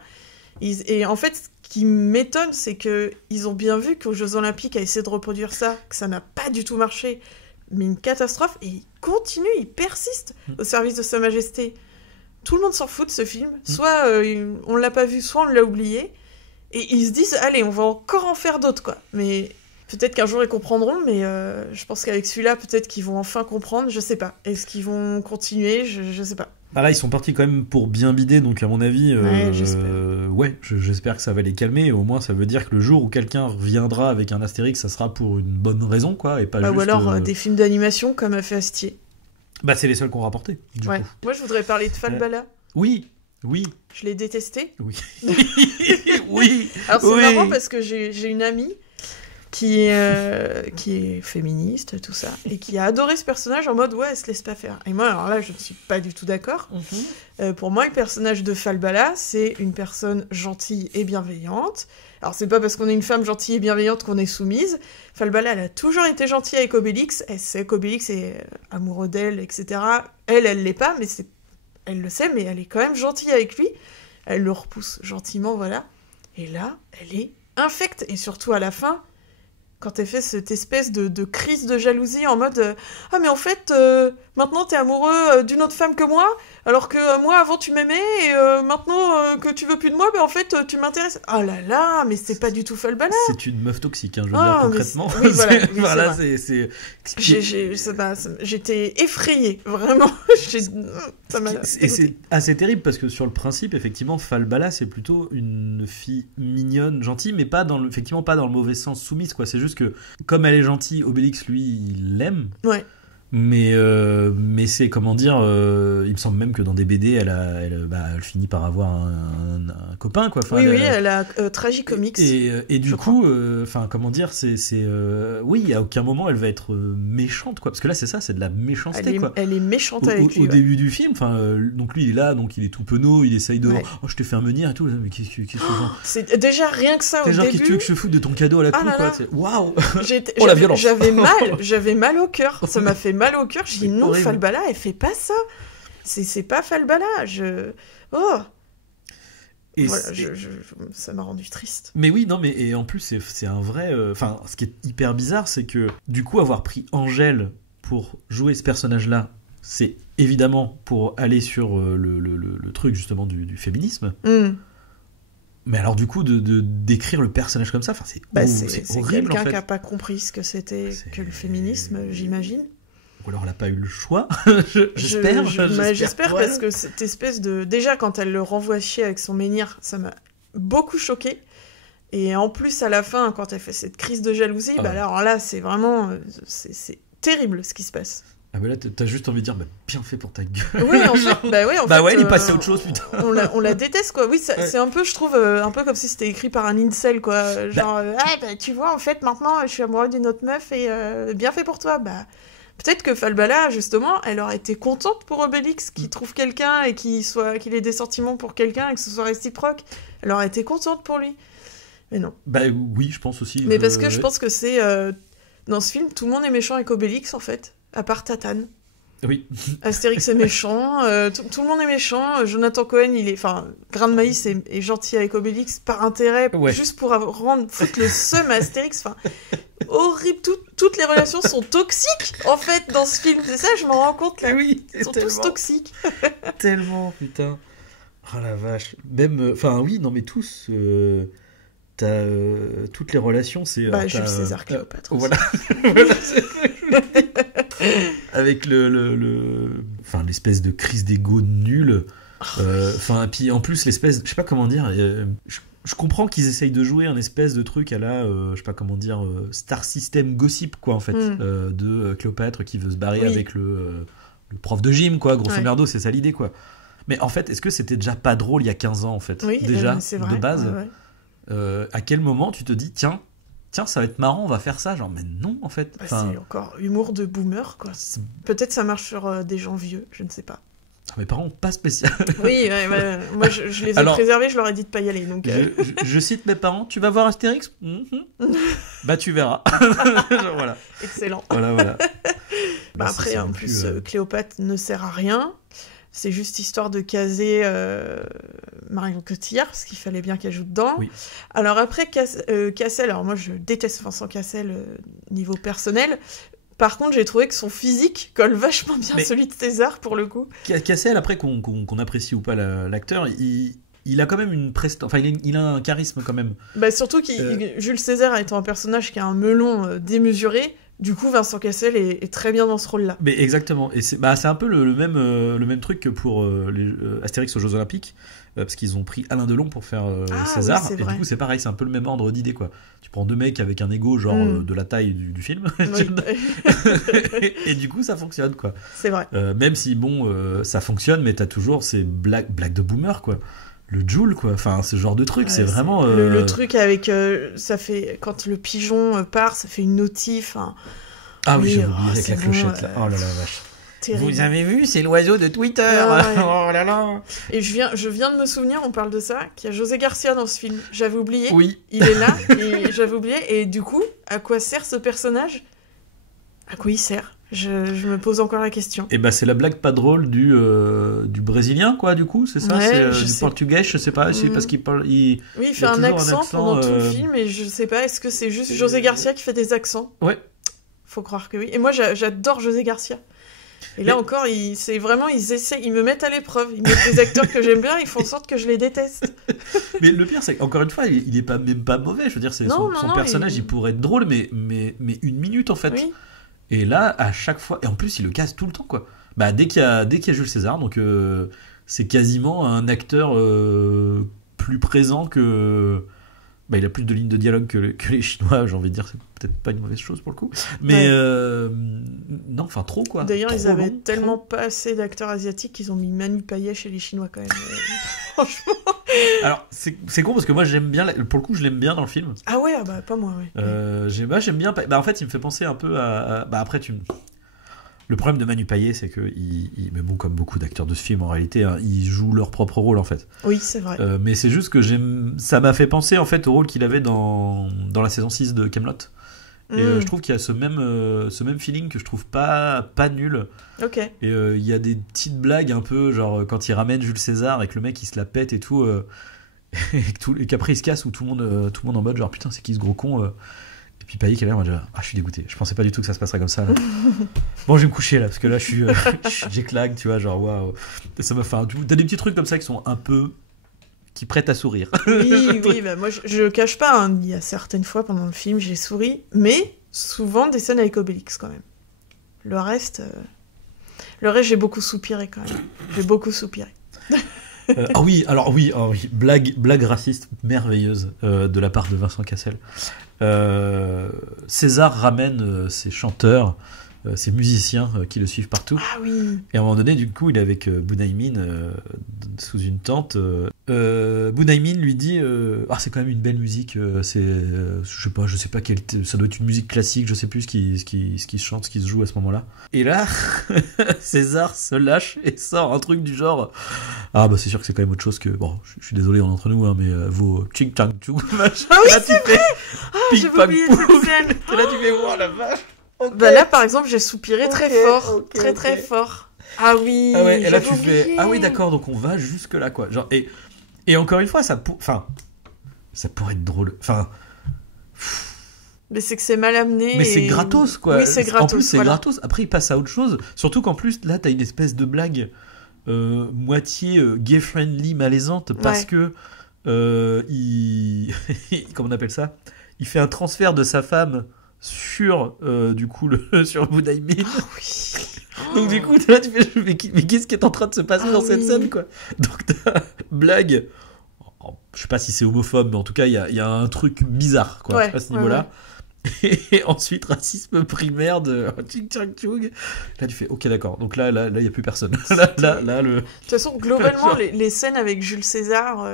Et en fait, ce qui m'étonne, c'est qu'ils ont bien vu qu'aux Jeux Olympiques, à essayer de reproduire ça, que ça n'a pas du tout marché, mais une catastrophe, et ils continuent, ils persistent au service de Sa Majesté. Tout le monde s'en fout de ce film. Soit on l'a pas vu, soit on l'a oublié. Et ils se disent, allez, on va encore en faire d'autres, quoi. Mais peut-être qu'un jour ils comprendront, mais je pense qu'avec celui-là, peut-être qu'ils vont enfin comprendre, je sais pas. Est-ce qu'ils vont continuer? Je sais pas. Ah là, ils sont partis quand même pour bien bider, donc à mon avis, j'espère que ça va les calmer. Et au moins, ça veut dire que le jour où quelqu'un reviendra avec un Astérix, ça sera pour une bonne raison, quoi, et pas juste... Ou alors des films d'animation comme a fait Astier. C'est les seuls qu'on rapporté. Du coup. Moi, je voudrais parler de Falbala. Oui. Je l'ai détesté. Oui. Oui. Alors, c'est marrant parce que j'ai une amie qui est féministe, tout ça, et qui a adoré ce personnage en mode, elle se laisse pas faire. Et moi, alors là, je ne suis pas du tout d'accord. Pour moi, le personnage de Falbala, c'est une personne gentille et bienveillante. Alors, c'est pas parce qu'on est une femme gentille et bienveillante qu'on est soumise. Falbala, elle a toujours été gentille avec Obélix. Elle sait qu'Obélix est amoureux d'elle, etc. Elle l'est pas, mais elle le sait, mais elle est quand même gentille avec lui. Elle le repousse gentiment, voilà. Et là, elle est infecte. Et surtout à la fin, quand elle fait cette espèce de crise de jalousie en mode ah mais en fait maintenant t'es amoureux d'une autre femme que moi, alors que moi avant tu m'aimais et maintenant que tu veux plus de moi, en fait tu m'intéresses. Ah là là, mais c'est pas du tout Falbala. C'est une meuf toxique, hein, je veux dire concrètement. Oui, voilà, j'étais effrayée, vraiment. Et c'est assez terrible parce que sur le principe, effectivement, Falbala c'est plutôt une fille mignonne, gentille, mais effectivement pas dans le mauvais sens soumise, quoi. C'est juste que comme elle est gentille, Obélix lui il l'aime. Ouais. Mais c'est, comment dire, il me semble même que dans des BD elle finit par avoir un copain, quoi. Enfin, elle a Tragicomics. Et du coup, comment dire, oui, à aucun moment elle va être méchante, quoi, parce que là c'est ça, c'est de la méchanceté, quoi. Elle est méchante avec lui. Au début du film, donc lui il est là, donc il est tout penaud, il essaye de je te fais un menhir et tout, mais qu'est-ce que c'est déjà rien que ça au début. Qu'est-ce que tu veux que je foute de ton cadeau à la con, quoi. Waouh. La violence. J'avais mal au cœur. Ça m'a fait mal au cœur. Je dis non, Falbala, elle fait pas ça. C'est pas Falbala. Et voilà, ça m'a rendu triste. Mais oui, non, et en plus c'est un vrai. Ce qui est hyper bizarre, c'est que du coup avoir pris Angèle pour jouer ce personnage-là, c'est évidemment pour aller sur le truc justement du féminisme. Mais alors du coup de d'écrire le personnage comme ça, c'est horrible, quelqu'un en fait. qui n'a pas compris ce que c'était que le féminisme, j'imagine. Ou alors elle n'a pas eu le choix. J'espère parce que cette espèce de... Déjà quand elle le renvoie chier avec son menhir, ça m'a beaucoup choquée. Et en plus à la fin, quand elle fait cette crise de jalousie, alors là c'est vraiment... C'est terrible ce qui se passe. Ah bah là t'as juste envie de dire bien fait pour ta gueule. Oui, en fait, il est passé à autre chose, putain. On la déteste, quoi. Oui, c'est un peu, je trouve, un peu comme si c'était écrit par un incel, quoi. Genre tu vois, en fait maintenant je suis amoureux d'une autre meuf et bien fait pour toi. Peut-être que Falbala, justement, elle aurait été contente pour Obélix qu'il trouve quelqu'un et qu'il ait des sentiments pour quelqu'un et que ce soit réciproque. Elle aurait été contente pour lui. Mais non. Bah oui, je pense aussi. Mais parce que je pense que c'est... dans ce film, tout le monde est méchant avec Obélix, en fait. À part Tatane. Oui. Astérix est méchant, tout le monde est méchant. Jonathan Cohen, Grain de Maïs est gentil avec Obélix par intérêt, juste pour foutre le seum à Astérix. Horrible, toutes les relations sont toxiques en fait dans ce film. C'est ça, je m'en rends compte là. Oui, ils sont tous toxiques. Tellement, putain. Oh la vache. Même, oui, non mais tous. T'as toutes les relations, c'est. Jules César Cléopâtre. Voilà. Avec l'espèce de crise d'ego nulle. Puis en plus l'espèce, je sais pas comment dire. Je comprends qu'ils essayent de jouer un espèce de truc à la, je sais pas comment dire, Star System gossip quoi en fait, de Cléopâtre qui veut se barrer avec le prof de gym quoi. Grosso merdo, c'est ça l'idée quoi. Mais en fait, est-ce que c'était déjà pas drôle il y a 15 ans en fait, déjà c'est vrai, de base. À quel moment tu te dis tiens ça va être marrant, on va faire ça, genre mais non en fait. C'est encore humour de boomer quoi. Peut-être ça marche sur des gens vieux, je ne sais pas. Mes parents pas spécial. Oui, moi je les ai préservés, je leur ai dit de pas y aller. Donc je cite mes parents, tu vas voir Astérix Bah tu verras. Genre, voilà. Excellent. Voilà. Après en plus Cléopâtre ne sert à rien. C'est juste histoire de caser Marion Cotillard, parce qu'il fallait bien qu'elle joue dedans. Oui. Alors après, Cassel, alors moi je déteste Vincent Cassel niveau personnel. Par contre, j'ai trouvé que son physique colle vachement bien celui de César, pour le coup. Cassel, après, qu'on apprécie ou pas l'acteur, il a quand même une prestance... Enfin, il a un charisme quand même. Surtout Jules César étant un personnage qui a un melon démesuré, du coup, Vincent Cassel est très bien dans ce rôle-là. Mais exactement. Et c'est un peu le même truc que pour Astérix aux Jeux Olympiques, parce qu'ils ont pris Alain Delon pour faire César. Oui, et vrai. Du coup, c'est pareil, c'est un peu le même ordre d'idée, quoi. Tu prends deux mecs avec un ego genre de la taille du film. Oui. et du coup, ça fonctionne, quoi. C'est vrai. Même si, ça fonctionne, mais t'as toujours ces blagues de boomer, quoi. Le Joule quoi, enfin ce genre de truc, c'est vraiment le truc avec ça fait quand le pigeon part, ça fait une notif. Ah oui, j'ai oublié avec la clochette là. Oh là là vache. Terrible. Vous avez vu, c'est l'oiseau de Twitter. Oh là là. Et je viens de me souvenir, on parle de ça, qu'il y a José Garcia dans ce film. J'avais oublié. Oui. Il est là et j'avais oublié et du coup, à quoi sert ce personnage ? À quoi il sert ? Je me pose encore la question. Et c'est la blague pas drôle du brésilien quoi du coup, c'est ça, c'est du portugais, je sais pas, c'est parce qu'il parle Oui, il fait un accent pendant tout le film et je sais pas, est-ce que c'est juste José Garcia qui fait des accents ? Ouais. Faut croire que oui. Et moi j'adore José Garcia. Et là encore, ils me mettent à l'épreuve. Ils mettent des acteurs que j'aime bien, ils font en sorte que je les déteste. Mais le pire, c'est qu'encore une fois, il est même pas mauvais. Je veux dire, son personnage, il pourrait être drôle, mais une minute en fait. Oui. Et là, à chaque fois, et en plus, il le casse tout le temps, quoi. Dès qu'il y a Jules César, donc c'est quasiment un acteur plus présent que. Il a plus de lignes de dialogue que les Chinois, j'ai envie de dire, c'est peut-être pas une mauvaise chose pour le coup. Mais non, enfin trop quoi. D'ailleurs, ils avaient tellement pas assez d'acteurs asiatiques qu'ils ont mis Manu Payet chez les Chinois quand même. Franchement. Alors, c'est con parce que moi j'aime bien, pour le coup, je l'aime bien dans le film. Ah ouais, pas moi, ouais. J'aime bien. En fait, il me fait penser un peu à après, le problème de Manu Payet, c'est que, mais bon, comme beaucoup d'acteurs de ce film, en réalité, hein, ils jouent leur propre rôle, en fait. Oui, c'est vrai. Mais c'est juste que ça m'a fait penser, en fait, au rôle qu'il avait dans la saison 6 de Kaamelott. Et je trouve qu'il y a ce même feeling que je trouve pas nul. Ok. Et il y a des petites blagues un peu, genre, quand il ramène Jules César et que le mec, il se la pète et tout, et qu'après, il se casse, où tout le monde en mode, genre, putain, c'est qui ce gros con Et puis Payet qui a l'air, je suis dégoûté. Je pensais pas du tout que ça se passerait comme ça. Là. Bon, je vais me coucher là, parce que là, j'éclate, tu vois, genre, waouh. Ça m'a fait t'as des petits trucs comme ça qui sont un peu. Qui prêtent à sourire. Oui, moi, je cache pas, hein, il y a certaines fois pendant le film, j'ai souri, mais souvent des scènes avec Obélix quand même. Le reste, j'ai beaucoup soupiré quand même. J'ai beaucoup soupiré. Oui, blague raciste merveilleuse de la part de Vincent Cassel. César ramène ses chanteurs ces musiciens qui le suivent partout. Ah oui. Et à un moment donné, du coup, il est avec Bunaimin sous une tente. Bunaimin lui dit c'est quand même une belle musique. Je sais pas ça doit être une musique classique. Je sais plus ce qui se chante, ce qui se joue à ce moment-là. Et là, César se lâche et sort un truc du genre c'est sûr que c'est quand même autre chose que je suis désolé entre nous mais vos ching chang chou machin. Ah oui, là, c'est vrai. J'avais oublié cette scène. Et là, tu fais voir la vache. Okay. Bah là, par exemple, j'ai soupiré très fort. Très fort. Ah oui. Ah ouais, et là, tu fais ah oui, d'accord, donc on va jusque-là, quoi. Genre, et encore une fois, ça pourrait être drôle. Enfin. Mais c'est que c'est mal amené. Mais c'est gratos, quoi. Oui, c'est gratos. En plus, c'est gratos. Après, il passe à autre chose. Surtout qu'en plus, là, t'as une espèce de blague moitié gay-friendly malaisante parce que comment on appelle ça ? Il fait un transfert de sa femme sur du coup sur Bunaimin. Oui. Donc du coup là tu fais mais qu'est-ce qui est en train de se passer dans cette scène, quoi. Donc t'as blague, je sais pas si c'est homophobe mais en tout cas il y a un truc bizarre, quoi, à ce niveau-là. Et ensuite racisme primaire de Ching Chang Chung. Là tu fais ok, d'accord, donc là il y a plus personne. là le. De toute façon globalement les scènes avec Jules César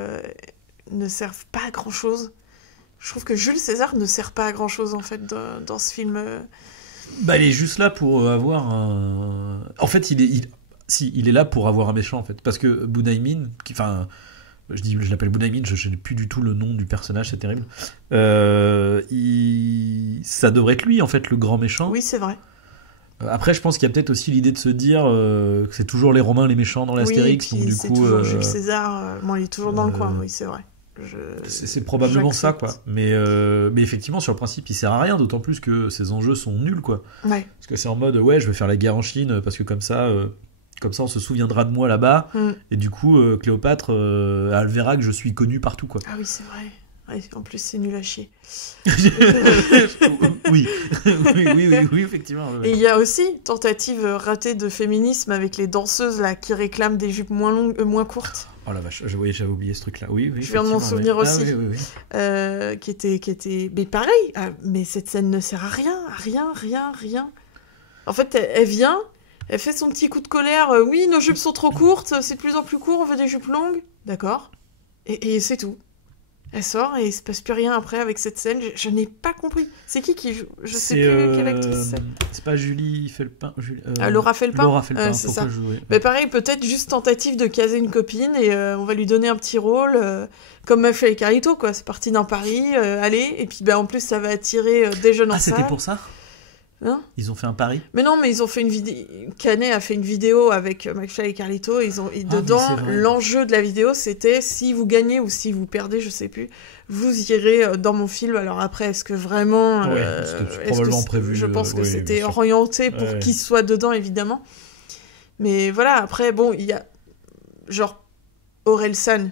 ne servent pas à grand chose. Je trouve que Jules César ne sert pas à grand chose en fait dans ce film. Il est juste là pour avoir un. En fait, il est là pour avoir un méchant, en fait, parce que Bunaimin, je l'appelle Bunaimin, je n'ai plus du tout le nom du personnage, c'est terrible. Ça devrait être lui en fait le grand méchant. Oui, c'est vrai. Après, je pense qu'il y a peut-être aussi l'idée de se dire que c'est toujours les Romains les méchants dans l'Astérix, donc du c'est coup. Toujours Jules César. Il est toujours dans le coin. Oui, c'est vrai. C'est probablement ça, quoi. Mais effectivement, sur le principe, il sert à rien, d'autant plus que ces enjeux sont nuls, quoi. Ouais. Parce que c'est en mode, je vais faire la guerre en Chine, parce que comme ça, on se souviendra de moi là-bas. Et du coup, Cléopâtre, elle verra que je suis connu partout, quoi. Ah oui, c'est vrai. Ouais, en plus, c'est nul à chier. oui, effectivement. Et il y a aussi tentative ratée de féminisme avec les danseuses là qui réclament des jupes moins longues, moins courtes. Oh la vache, j'avais oublié ce truc-là. Oui, je viens de m'en souvenir aussi. Ah, oui. Qui était, mais pareil. Mais cette scène ne sert à rien. En fait, elle vient, elle fait son petit coup de colère. Oui, nos jupes sont trop courtes, c'est de plus en plus court, on veut des jupes longues. D'accord. Et c'est tout. Elle sort et il se passe plus rien après avec cette scène. Je n'ai pas compris. C'est qui joue ? Je sais plus quelle actrice c'est. C'est pas Julie Felpin. Laura Felpin. Laura Felpin, c'est ça. Mais pareil, peut-être juste tentative de caser une copine et on va lui donner un petit rôle comme m'a fait Carlito, quoi. C'est parti d'un pari, allez. Et puis en plus, ça va attirer des jeunes en salle. Ah, c'était pour ça ? Hein ? Ils ont fait un pari ? Mais non, mais ils ont fait une vidéo. Canet a fait une vidéo avec McFly et Carlito. Dedans, l'enjeu de la vidéo, c'était si vous gagnez ou si vous perdez, je sais plus, vous irez dans mon film. Alors après, est-ce que vraiment. C'était probablement prévu. Je pense que c'était orienté pour qu'il soit dedans, évidemment. Mais voilà, après, bon, il y a. Genre, Orelsan.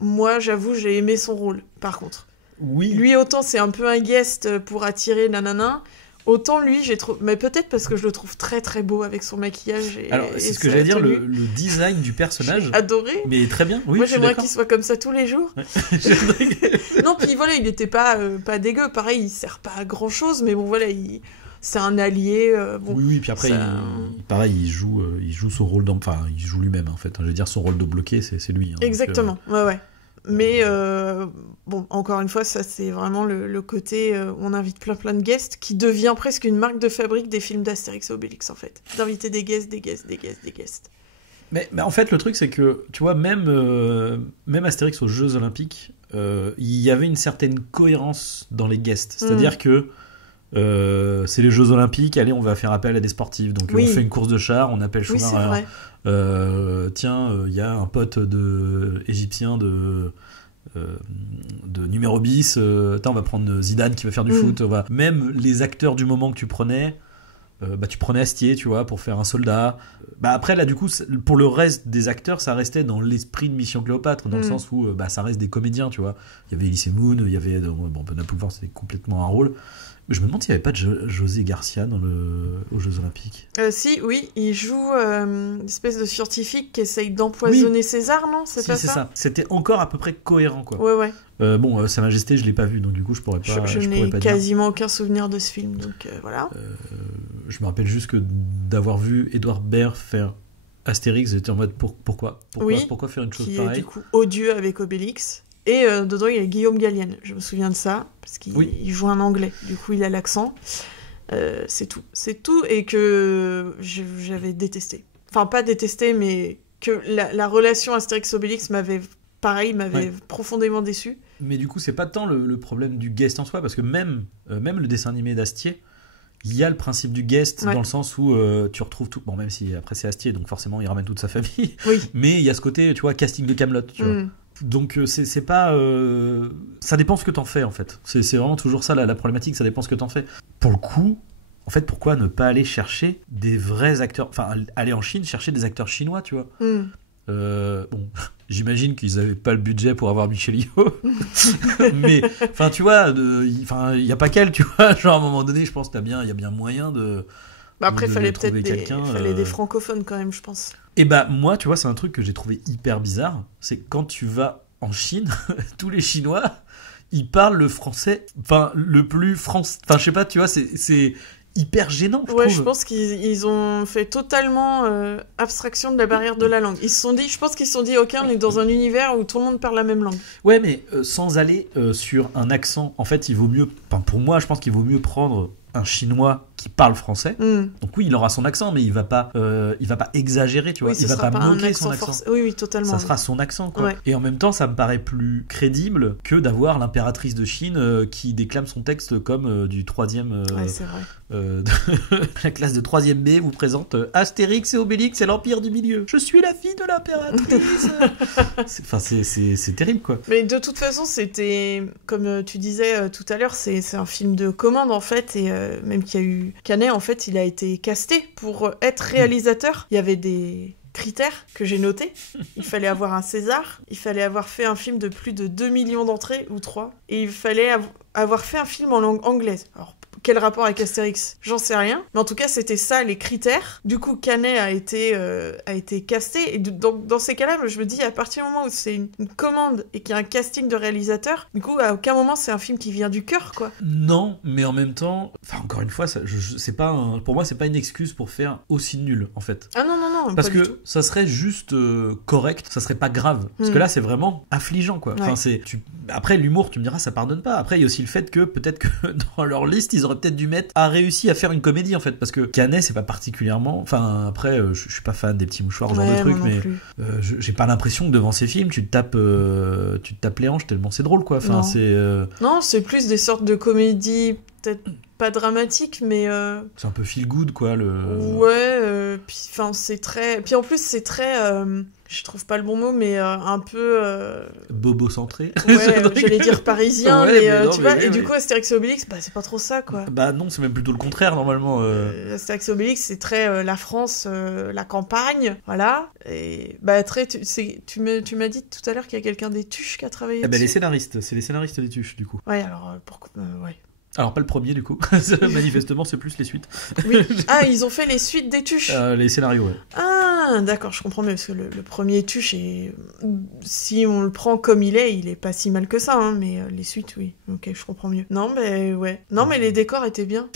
Moi, j'avoue, j'ai aimé son rôle, par contre. Oui. Lui, autant c'est un peu un guest pour attirer nanana. Autant lui, j'ai trouvé, mais peut-être parce que je le trouve très très beau avec son maquillage. Alors, c'est ce que j'allais dire, le design du personnage. J'ai adoré. Mais très bien. Oui, moi, j'aimerais qu'il soit comme ça tous les jours. Non, puis voilà, il n'était pas dégueu. Pareil, il sert pas à grand chose, mais bon, voilà, c'est un allié. Oui, puis après, il joue son rôle il joue lui-même, en fait. Je veux dire, son rôle de bloqué, c'est lui. Exactement, ouais. Mais encore une fois, ça c'est vraiment le côté on invite plein de guests qui devient presque une marque de fabrique des films d'Astérix et Obélix, en fait. D'inviter des guests. Mais en fait, le truc c'est que, tu vois, même Astérix aux Jeux Olympiques, il y avait une certaine cohérence dans les guests. C'est-à-dire que c'est les Jeux Olympiques, allez, on va faire appel à des sportifs. Donc on fait une course de char, on appelle Schumacher. Tiens, il y a un pote égyptien de numéro bis. On va prendre Zidane qui va faire du foot. Même les acteurs du moment que tu prenais, tu prenais Astier, tu vois, pour faire un soldat. Après, là, du coup, pour le reste des acteurs, ça restait dans l'esprit de Mission Cléopâtre, dans le sens où ça reste des comédiens, tu vois. Il y avait Elie Moon, il y avait Napoléon, c'était complètement un rôle. Je me demande s'il n'y avait pas de José Garcia aux Jeux Olympiques. Oui, il joue une espèce de scientifique qui essaye d'empoisonner César, non ? C'est pas ça ? C'est ça. C'était encore à peu près cohérent, quoi. Ouais. Sa Majesté, je l'ai pas vu, donc du coup, je pourrais pas. Je n'ai quasiment aucun souvenir de ce film, donc voilà. je me rappelle juste que d'avoir vu Edouard Baird faire Astérix, j'étais en mode pourquoi faire une chose pareille, qui est du coup odieux avec Obélix. Et dedans, il y a Guillaume Gallienne. Je me souviens de ça, parce qu'il joue un anglais. Du coup, il a l'accent. C'est tout. Et que j'avais détesté. Enfin, pas détesté, mais que la relation Astérix-Obélix m'avait profondément déçu. Mais du coup, c'est pas tant le problème du guest en soi, parce que même le dessin animé d'Astier, il y a le principe du guest dans le sens où tu retrouves tout. Bon, même si après c'est Astier, donc forcément il ramène toute sa famille. Oui. Mais il y a ce côté, tu vois, casting de Kaamelott, tu vois. Donc c'est pas... ça dépend ce que t'en fais, en fait. C'est vraiment toujours ça, la problématique, ça dépend ce que t'en fais. Pour le coup, en fait, pourquoi ne pas aller chercher des vrais acteurs... Enfin, aller en Chine, chercher des acteurs chinois, tu vois. Bon, j'imagine qu'ils avaient pas le budget pour avoir Michel Yeoh. Mais, enfin, tu vois, il y a pas qu'elle, tu vois. Genre, à un moment donné, je pense qu'il y a bien moyen de... Bah après, il fallait peut-être des francophones quand même, je pense. Et bah, moi, tu vois, c'est un truc que j'ai trouvé hyper bizarre. C'est que quand tu vas en Chine, tous les Chinois, ils parlent le français, enfin, le plus français. Enfin, je sais pas, tu vois, c'est hyper gênant, je trouve. Je pense qu'ils ont fait totalement abstraction de la barrière de la langue. Je pense qu'ils se sont dit, ok, on est dans un univers où tout le monde parle la même langue. Ouais, mais sans aller sur un accent, en fait, il vaut mieux, enfin, pour moi, je pense qu'il vaut mieux prendre un Chinois qui parle français. Donc oui, il aura son accent, mais il va pas exagérer, tu vois. Oui, il va pas moquer son accent. Oui, totalement. Ça sera son accent, quoi. Ouais. Et en même temps, ça me paraît plus crédible que d'avoir l'impératrice de Chine qui déclame son texte comme du 3e... c'est vrai. La classe de 3e B vous présente Astérix et Obélix et l'Empire du Milieu. Je suis la fille de l'impératrice. c'est terrible, quoi. Mais de toute façon, c'était, comme tu disais tout à l'heure, c'est un film de commande, en fait, et même qu'il y a eu Canet, en fait, il a été casté pour être réalisateur. Il y avait des critères que j'ai notés. Il fallait avoir un César, il fallait avoir fait un film de plus de 2 millions d'entrées, ou 3, et il fallait avoir fait un film en langue anglaise. Alors, quel rapport avec Astérix ? J'en sais rien. Mais en tout cas, c'était ça, les critères. Du coup, Canet a été casté. Et dans ces cas-là, je me dis, à partir du moment où c'est une commande et qu'il y a un casting de réalisateur, du coup, à aucun moment, c'est un film qui vient du cœur, quoi. Non, mais en même temps... Enfin, encore une fois, pour moi, c'est pas une excuse pour faire aussi nul, en fait. Ah non, parce que ça serait juste correct, ça serait pas grave. Parce que là, c'est vraiment affligeant, quoi. Enfin, après, l'humour, tu me diras, ça pardonne pas. Après, il y a aussi le fait que, peut-être que dans leur liste, ils auraient peut-être dû mettre a réussi à faire une comédie, en fait, parce que Canet, c'est pas particulièrement, enfin, après je suis pas fan des petits mouchoirs, ce genre de trucs, mais j'ai pas l'impression que devant ces films tu te tapes les hanches tellement c'est drôle, quoi. Enfin, non, c'est plus des sortes de comédies peut-être pas dramatiques, mais c'est un peu feel good, quoi, puis enfin c'est très, puis en plus c'est très je trouve pas le bon mot, mais un peu bobo centré. Ouais, j'allais dire parisien, mais tu vois, et du coup Astérix et Obélix, c'est pas trop ça, quoi. Bah non, c'est même plutôt le contraire, normalement. Astérix et Obélix, c'est très la France, la campagne, voilà. Et très, tu m'as dit tout à l'heure qu'il y a quelqu'un des Tuches qui a travaillé dessus. Les scénaristes, c'est les scénaristes des Tuches, du coup. Ouais, alors pourquoi ouais. Alors pas le premier, du coup. Manifestement, c'est plus les suites. Oui. Ah, ils ont fait les suites des Tuches. Les scénarios, ouais. Ah, d'accord, je comprends mieux, parce que le premier Tuche, si on le prend comme il est pas si mal que ça, hein, mais les suites, oui. Ok, je comprends mieux. Non, mais ouais. Non, mais les décors étaient bien.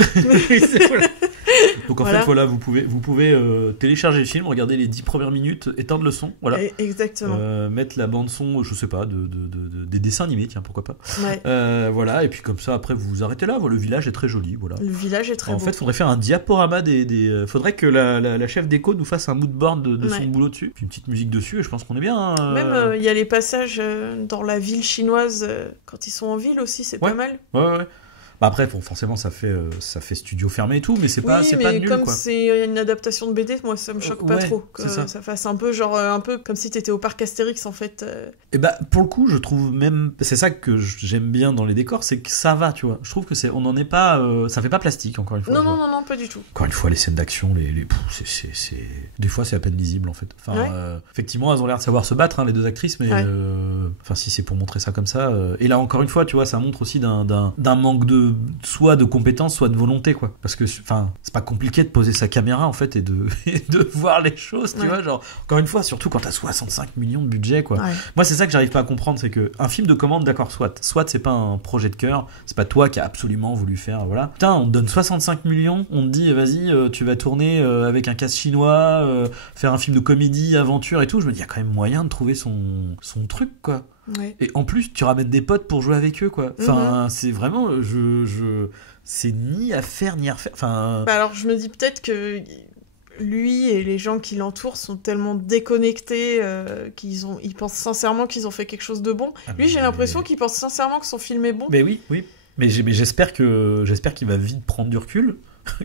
Donc en fait, voilà, vous pouvez télécharger le film, regarder les 10 premières minutes, éteindre le son, voilà. Exactement. Mettre la bande son, je sais pas, des dessins animés, tiens, pourquoi pas. Ouais. Voilà, et puis comme ça, après, vous vous arrêtez là. Le village est très joli, voilà. Le village est très beau. En fait, faudrait faire un diaporama faudrait que la chef déco nous fasse un mood board de son boulot dessus, puis une petite musique dessus, et je pense qu'on est bien. Hein. Même, il y a les passages dans la ville chinoise, quand ils sont en ville aussi, c'est pas mal. Ouais. Bah après, forcément, ça fait studio fermé et tout, mais c'est pas nul, quoi. Oui, mais comme c'est une adaptation de BD, moi, ça me choque pas trop. Que ça fasse un peu, un peu comme si t'étais au parc Astérix, en fait. Et pour le coup, je trouve même... C'est ça que j'aime bien dans les décors, c'est que ça va, tu vois. Je trouve que on n'en est pas... ça fait pas plastique, encore une fois. Non, pas du tout. Encore une fois, les scènes d'action, des fois, c'est à peine lisible, en fait. Enfin, effectivement, elles ont l'air de savoir se battre, hein, les deux actrices, mais... Enfin, si c'est pour montrer ça comme ça... Et là, encore une fois, tu vois, ça montre aussi d'un manque de soit de compétence, soit de volonté, quoi. Parce que, enfin, c'est pas compliqué de poser sa caméra, en fait, et de voir les choses, tu vois, genre, encore une fois, surtout quand t'as 65 millions de budget, quoi. Ouais. Moi, c'est ça que j'arrive pas à comprendre, c'est que un film de commande, d'accord, soit c'est pas un projet de cœur, c'est pas toi qui a absolument voulu faire, voilà. Putain, on te donne 65 millions, on te dit, vas-y, tu vas tourner avec un cast chinois, faire un film de comédie, aventure et tout. Je me dis, il y a quand même moyen de trouver son truc, quoi. Ouais. Et en plus, tu ramènes des potes pour jouer avec eux, quoi. Enfin, c'est vraiment, c'est ni à faire ni à refaire. Enfin. Bah alors, je me dis peut-être que lui et les gens qui l'entourent sont tellement déconnectés qu'ils pensent sincèrement qu'ils ont fait quelque chose de bon. Lui, j'ai l'impression qu'il pense sincèrement que son film est bon. Mais oui. Mais j'espère qu'il va vite prendre du recul,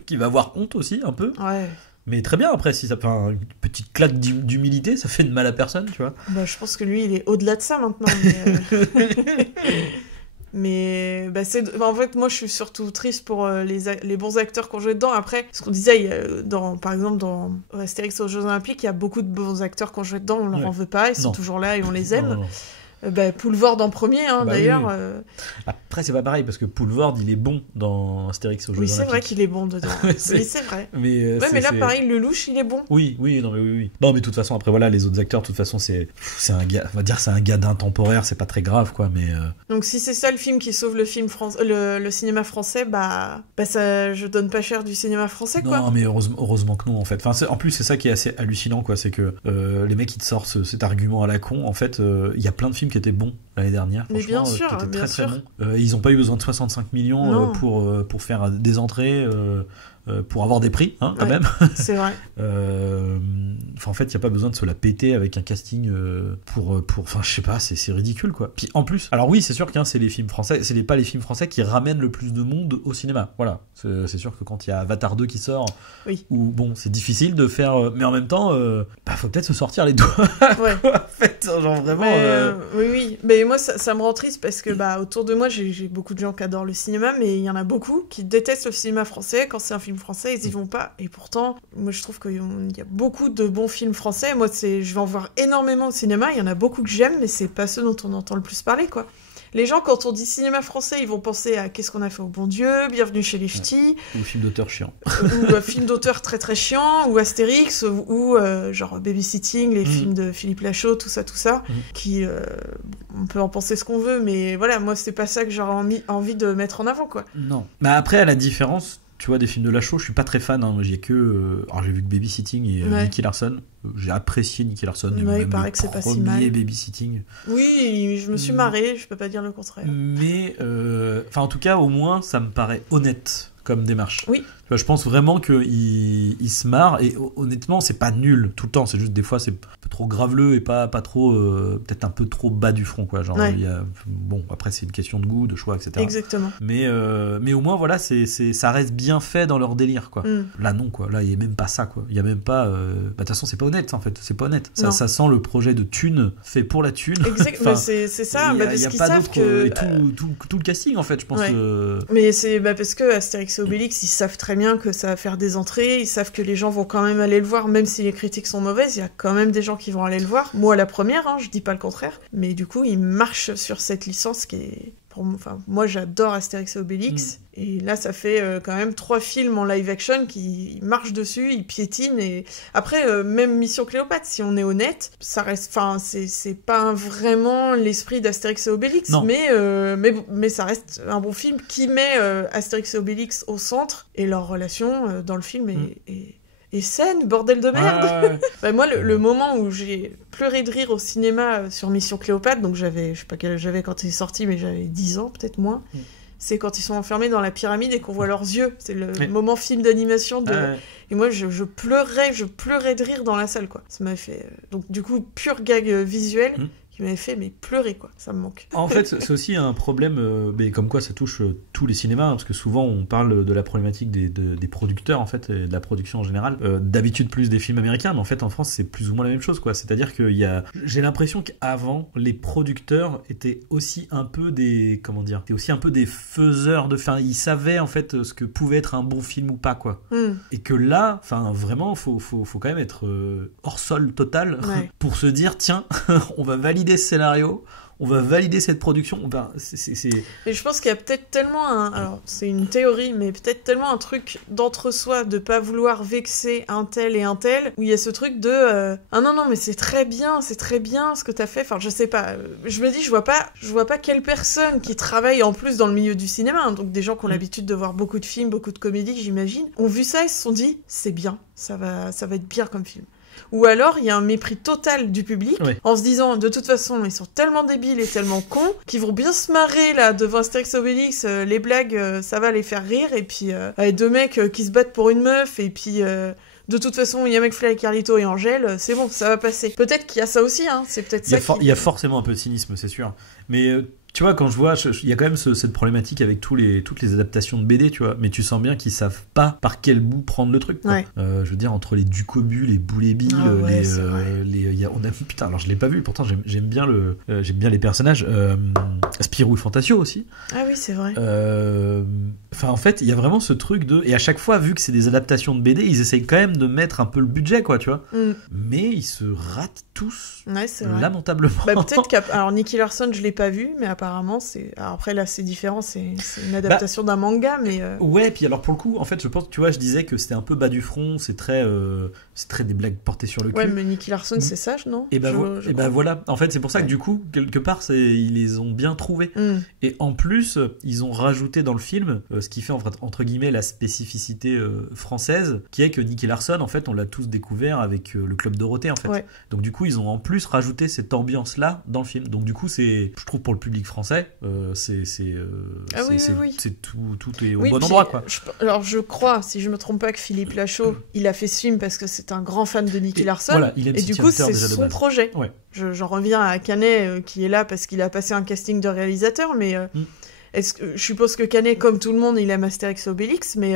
qu'il va avoir honte aussi un peu. Ouais. Mais très bien, après, si ça fait une petite claque d'humilité, ça fait de mal à personne, tu vois. Bah, je pense que lui, il est au-delà de ça maintenant. Mais en fait, moi, je suis surtout triste pour les bons acteurs qui ont joué dedans. Après, ce qu'on disait, par exemple, dans Astérix aux Jeux Olympiques, il y a beaucoup de bons acteurs qui ont joué dedans, on leur en veut pas, ils sont toujours là et on les aime. Non. Poulvord en premier, d'ailleurs. Oui. Après, c'est pas pareil, parce que Poulvord, il est bon dans Astérix aux Jeux Olympiques. Oui, c'est vrai qu'il est bon dedans. Oui, c'est vrai. Mais là, pareil, Lelouch, il est bon. Oui. Non, mais de toute façon, après, voilà, les autres acteurs, de toute façon, c'est un gars, on va dire, c'est un gars d'intemporaire, c'est pas très grave, quoi, mais... Donc, si c'est ça le film qui sauve le cinéma français, ça, je donne pas cher du cinéma français, quoi. Non, mais heureusement que non, en fait. Enfin, en plus, c'est ça qui est assez hallucinant, quoi, c'est que les mecs, ils te sortent cet argument à la con. En fait, il y a plein de films qui étaient bons l'année dernière, mais bien sûr, qui étaient très bons. Ils n'ont pas eu besoin de 65 millions pour faire des entrées, pour avoir des prix, quand même. C'est vrai. En fait, il n'y a pas besoin de se la péter avec un casting enfin, je sais pas, c'est ridicule, quoi. Puis en plus, alors oui, c'est sûr que c'est les films français, pas les films français qui ramènent le plus de monde au cinéma. Voilà, c'est sûr que quand il y a Avatar 2 qui sort, où bon, c'est difficile de faire, mais en même temps, faut peut-être se sortir les doigts. Ouais. Quoi, en fait, genre vraiment. Oui, mais moi ça me rend triste parce que autour de moi j'ai beaucoup de gens qui adorent le cinéma, mais il y en a beaucoup qui détestent le cinéma français. Quand c'est un film français, ils y vont pas. Et pourtant, moi je trouve qu'il y a beaucoup de bons films français. Moi, je vais en voir énormément au cinéma. Il y en a beaucoup que j'aime, mais c'est pas ceux dont on entend le plus parler, quoi. Les gens, quand on dit cinéma français, ils vont penser à Qu'est-ce qu'on a fait au bon Dieu, Bienvenue chez les Ch'tis. Ou film d'auteur chiant. Ou film d'auteur très très chiant, ou Astérix, ou genre Babysitting, les films de Philippe Lachaud, tout ça, qui... on peut en penser ce qu'on veut, mais voilà, moi, c'est pas ça que j'aurais envie de mettre en avant, quoi. Non. Mais après, à la différence... Tu vois, des films de Lachaud, je suis pas très fan. Hein. J'ai que. Alors, j'ai vu que Babysitting et Nicky Larson. J'ai apprécié Nicky Larson. Il paraît que c'est pas si mal. Babysitting. Oui, je me suis marré, je peux pas dire le contraire. Mais. En tout cas, au moins, ça me paraît honnête comme démarche. Oui. Je pense vraiment qu'il se marre. Et honnêtement, c'est pas nul tout le temps. C'est juste des fois, c'est un peu trop graveleux et pas trop. Peut-être un peu trop bas du front, quoi. Genre, bon, après, c'est une question de goût, de choix, etc. Exactement. Mais au moins, voilà, ça reste bien fait dans leur délire, quoi. Là, non, quoi. Là, il n'y a même pas ça, quoi. Il n'y a même pas. De toute façon, c'est pas honnête, en fait. C'est pas honnête. Ça sent le projet de thune fait pour la thune. Exactement. C'est ça. Il n'y a pas d'autre. Et tout le casting, en fait, je pense. Mais c'est parce que Astérix et Obélix, ils savent très bien que ça va faire des entrées, ils savent que les gens vont quand même aller le voir, même si les critiques sont mauvaises, il y a quand même des gens qui vont aller le voir. Moi, la première, je dis pas le contraire. Mais du coup, ils marchent sur cette licence qui est... moi, j'adore Astérix et Obélix. Et là, ça fait quand même 3 films en live action qui marchent dessus, ils piétinent. Et après, même Mission Cléopâtre, si on est honnête, ça reste... c'est pas vraiment l'esprit d'Astérix et Obélix, mais ça reste un bon film qui met Astérix et Obélix au centre, et leur relation dans le film est saine, bordel de merde. Moi, le moment où j'ai pleuré de rire au cinéma sur Mission Cléopâtre, donc je sais pas quel âge j'avais quand il est sorti, mais j'avais 10 ans, peut-être moins. C'est quand ils sont enfermés dans la pyramide et qu'on voit leurs yeux. C'est le moment film d'animation Et moi, je pleurais de rire dans la salle, quoi. Ça m'avait fait... Donc, du coup, pur gag visuel... qui m'avait fait pleurer, quoi. Ça me manque. En fait, c'est aussi un problème, mais comme quoi ça touche tous les cinémas, parce que souvent on parle de la problématique des producteurs, en fait, et de la production en général. D'habitude plus des films américains, mais en fait en France c'est plus ou moins la même chose, quoi. C'est-à-dire que j'ai l'impression qu'avant les producteurs étaient aussi un peu des faiseurs de fin. Ils savaient en fait ce que pouvait être un bon film ou pas, quoi. Et que là, enfin vraiment, faut quand même être hors sol total pour se dire tiens, on va valider ce scénario, on va valider cette production. Ben, Et je pense qu'il y a peut-être tellement alors c'est une théorie, mais peut-être tellement un truc d'entre-soi de pas vouloir vexer un tel et un tel, où il y a ce truc de ah non mais c'est très bien ce que t'as fait. Enfin je sais pas, je me dis je vois pas quelle personne qui travaille en plus dans le milieu du cinéma, hein, donc des gens qui ont l'habitude de voir beaucoup de films, beaucoup de comédies, j'imagine, ont vu ça et se sont dit c'est bien, ça va être bien comme film. Ou alors il y a un mépris total du public, en se disant de toute façon ils sont tellement débiles et tellement cons qu'ils vont bien se marrer là devant Astérix Obélix, les blagues ça va les faire rire, et puis deux mecs qui se battent pour une meuf, et puis de toute façon il y a McFly avec Carlito et Angèle, c'est bon, ça va passer. Peut-être qu'il y a ça aussi, hein, c'est peut-être ça. Il y a forcément un peu de cynisme, c'est sûr, mais tu vois, quand je vois, il y a quand même cette problématique avec toutes les adaptations de BD, tu vois, mais tu sens bien qu'ils savent pas par quel bout prendre le truc, quoi. Ouais. Je veux dire, entre les Ducobu, les Boulet-Bill, putain, alors je l'ai pas vu, pourtant j'aime bien les personnages, Spirou et Fantasio aussi. Ah oui, c'est vrai. Enfin, en fait, il y a vraiment ce truc et à chaque fois, vu que c'est des adaptations de BD, ils essayent quand même de mettre un peu le budget, quoi, tu vois. Mais ils se ratent tous, lamentablement. Bah, peut-être alors Nicky Larson, je l'ai pas vu, mais apparemment alors après là c'est différent, c'est une adaptation d'un manga, mais ouais, puis alors pour le coup en fait je pense, tu vois, je disais que c'était un peu bas du front, c'est très des blagues portées sur le cul. Ouais, mais Nicky Larson c'est sage, non? Et voilà, en fait c'est pour ça que du coup quelque part ils les ont bien trouvés, et en plus ils ont rajouté dans le film ce qui fait entre guillemets la spécificité française, qui est que Nicky Larson en fait on l'a tous découvert avec le Club Dorothée en fait, donc du coup ils ont en plus rajouté cette ambiance là dans le film, donc du coup je trouve pour le public français, c'est tout est au bon endroit, quoi. Alors je crois, si je me trompe pas, que Philippe Lachaud il a fait ce film parce que c'est un grand fan de Nicky Larson, voilà, et du coup c'est son projet. J'en reviens à Canet qui est là parce qu'il a passé un casting de réalisateur, mais je suppose que Canet, comme tout le monde, il aime Astérix Obélix, mais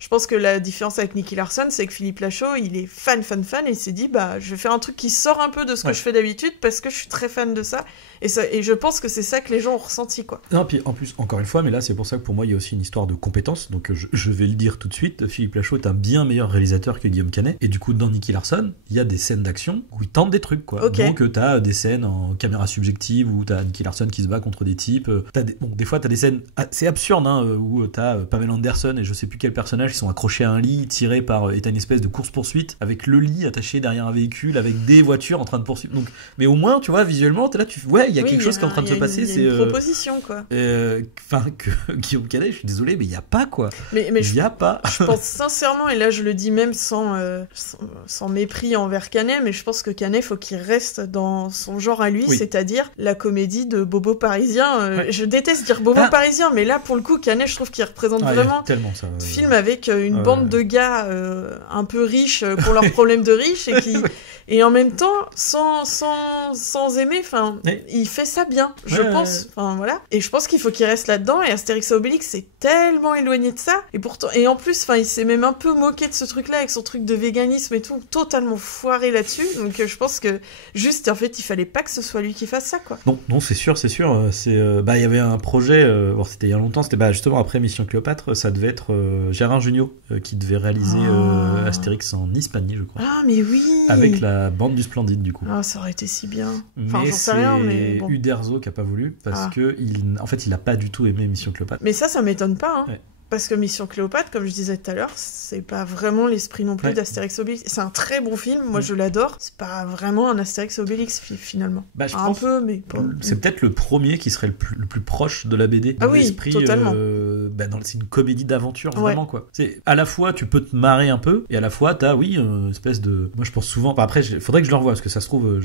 je pense que la différence avec Nicky Larson, c'est que Philippe Lachaud, il est fan, et il s'est dit, je vais faire un truc qui sort un peu de ce que je fais d'habitude, parce que je suis très fan de ça, et je pense que c'est ça que les gens ont ressenti, quoi. Non, puis en plus, encore une fois, mais là, c'est pour ça que pour moi, il y a aussi une histoire de compétence, donc je vais le dire tout de suite, Philippe Lachaud est un bien meilleur réalisateur que Guillaume Canet, et du coup, dans Nicky Larson, il y a des scènes d'action où il tente des trucs, quoi. Donc, t'as des scènes en caméra subjective, où t'as Nicky Larson qui se bat contre des types, des fois, t'as des scènes assez absurdes, hein, où t'as Pamela Anderson et je sais plus quel personnage qui sont accrochés à un lit tiré par une espèce de course-poursuite avec le lit attaché derrière un véhicule avec des voitures en train de poursuivre. Donc, mais au moins, tu vois, visuellement, t'es là, il y a quelque chose qui est en train de se passer. C'est une proposition, quoi. Enfin, que Guillaume Canet, je suis désolé, mais il n'y a pas, quoi. Mais il n'y a pas. Je pense sincèrement, et là je le dis même sans mépris envers Canet, mais je pense que Canet, faut qu'il reste dans son genre à lui, c'est-à-dire la comédie de Bobo parisien. Je déteste dire Bobo parisien, mais là, pour le coup, Canet, je trouve qu'il représente vraiment ça, film avec une bande de gars un peu riches pour leurs problèmes de riches, et en même temps sans aimer, enfin il fait ça bien, je pense, enfin voilà, et je pense qu'il faut qu'il reste là-dedans, et Astérix et Obélix c'est tellement éloigné de ça, et pourtant, et en plus, enfin il s'est même un peu moqué de ce truc-là avec son truc de véganisme et tout, totalement foiré là-dessus, donc je pense que juste en fait il fallait pas que ce soit lui qui fasse ça, quoi. Non, c'est sûr, il y avait un projet, c'était il y a longtemps, c'était justement après Mission Cléopâtre, ça devait être Gérard Jugnot qui devait réaliser Astérix en Hispanie, je crois. Ah mais oui, avec la bande du Splendide, du coup. Ah, ça aurait été si bien. Enfin, mais j'en sais rien, mais bon. Uderzo qui a pas voulu parce que il a pas du tout aimé Mission Cléopâtre. Mais ça m'étonne pas, hein. Parce que Mission Cléopâtre, comme je disais tout à l'heure, c'est pas vraiment l'esprit non plus d'Astérix Obélix. C'est un très bon film, moi je l'adore. C'est pas vraiment un Astérix Obélix finalement. Je pense peu, mais pas. C'est peut-être le premier qui serait le plus proche de la BD. Ah oui, totalement. C'est une comédie d'aventure, vraiment, quoi. C'est à la fois tu peux te marrer un peu et à la fois t'as une espèce de. Moi je pense souvent. Après, faudrait que je le revoie parce que ça se trouve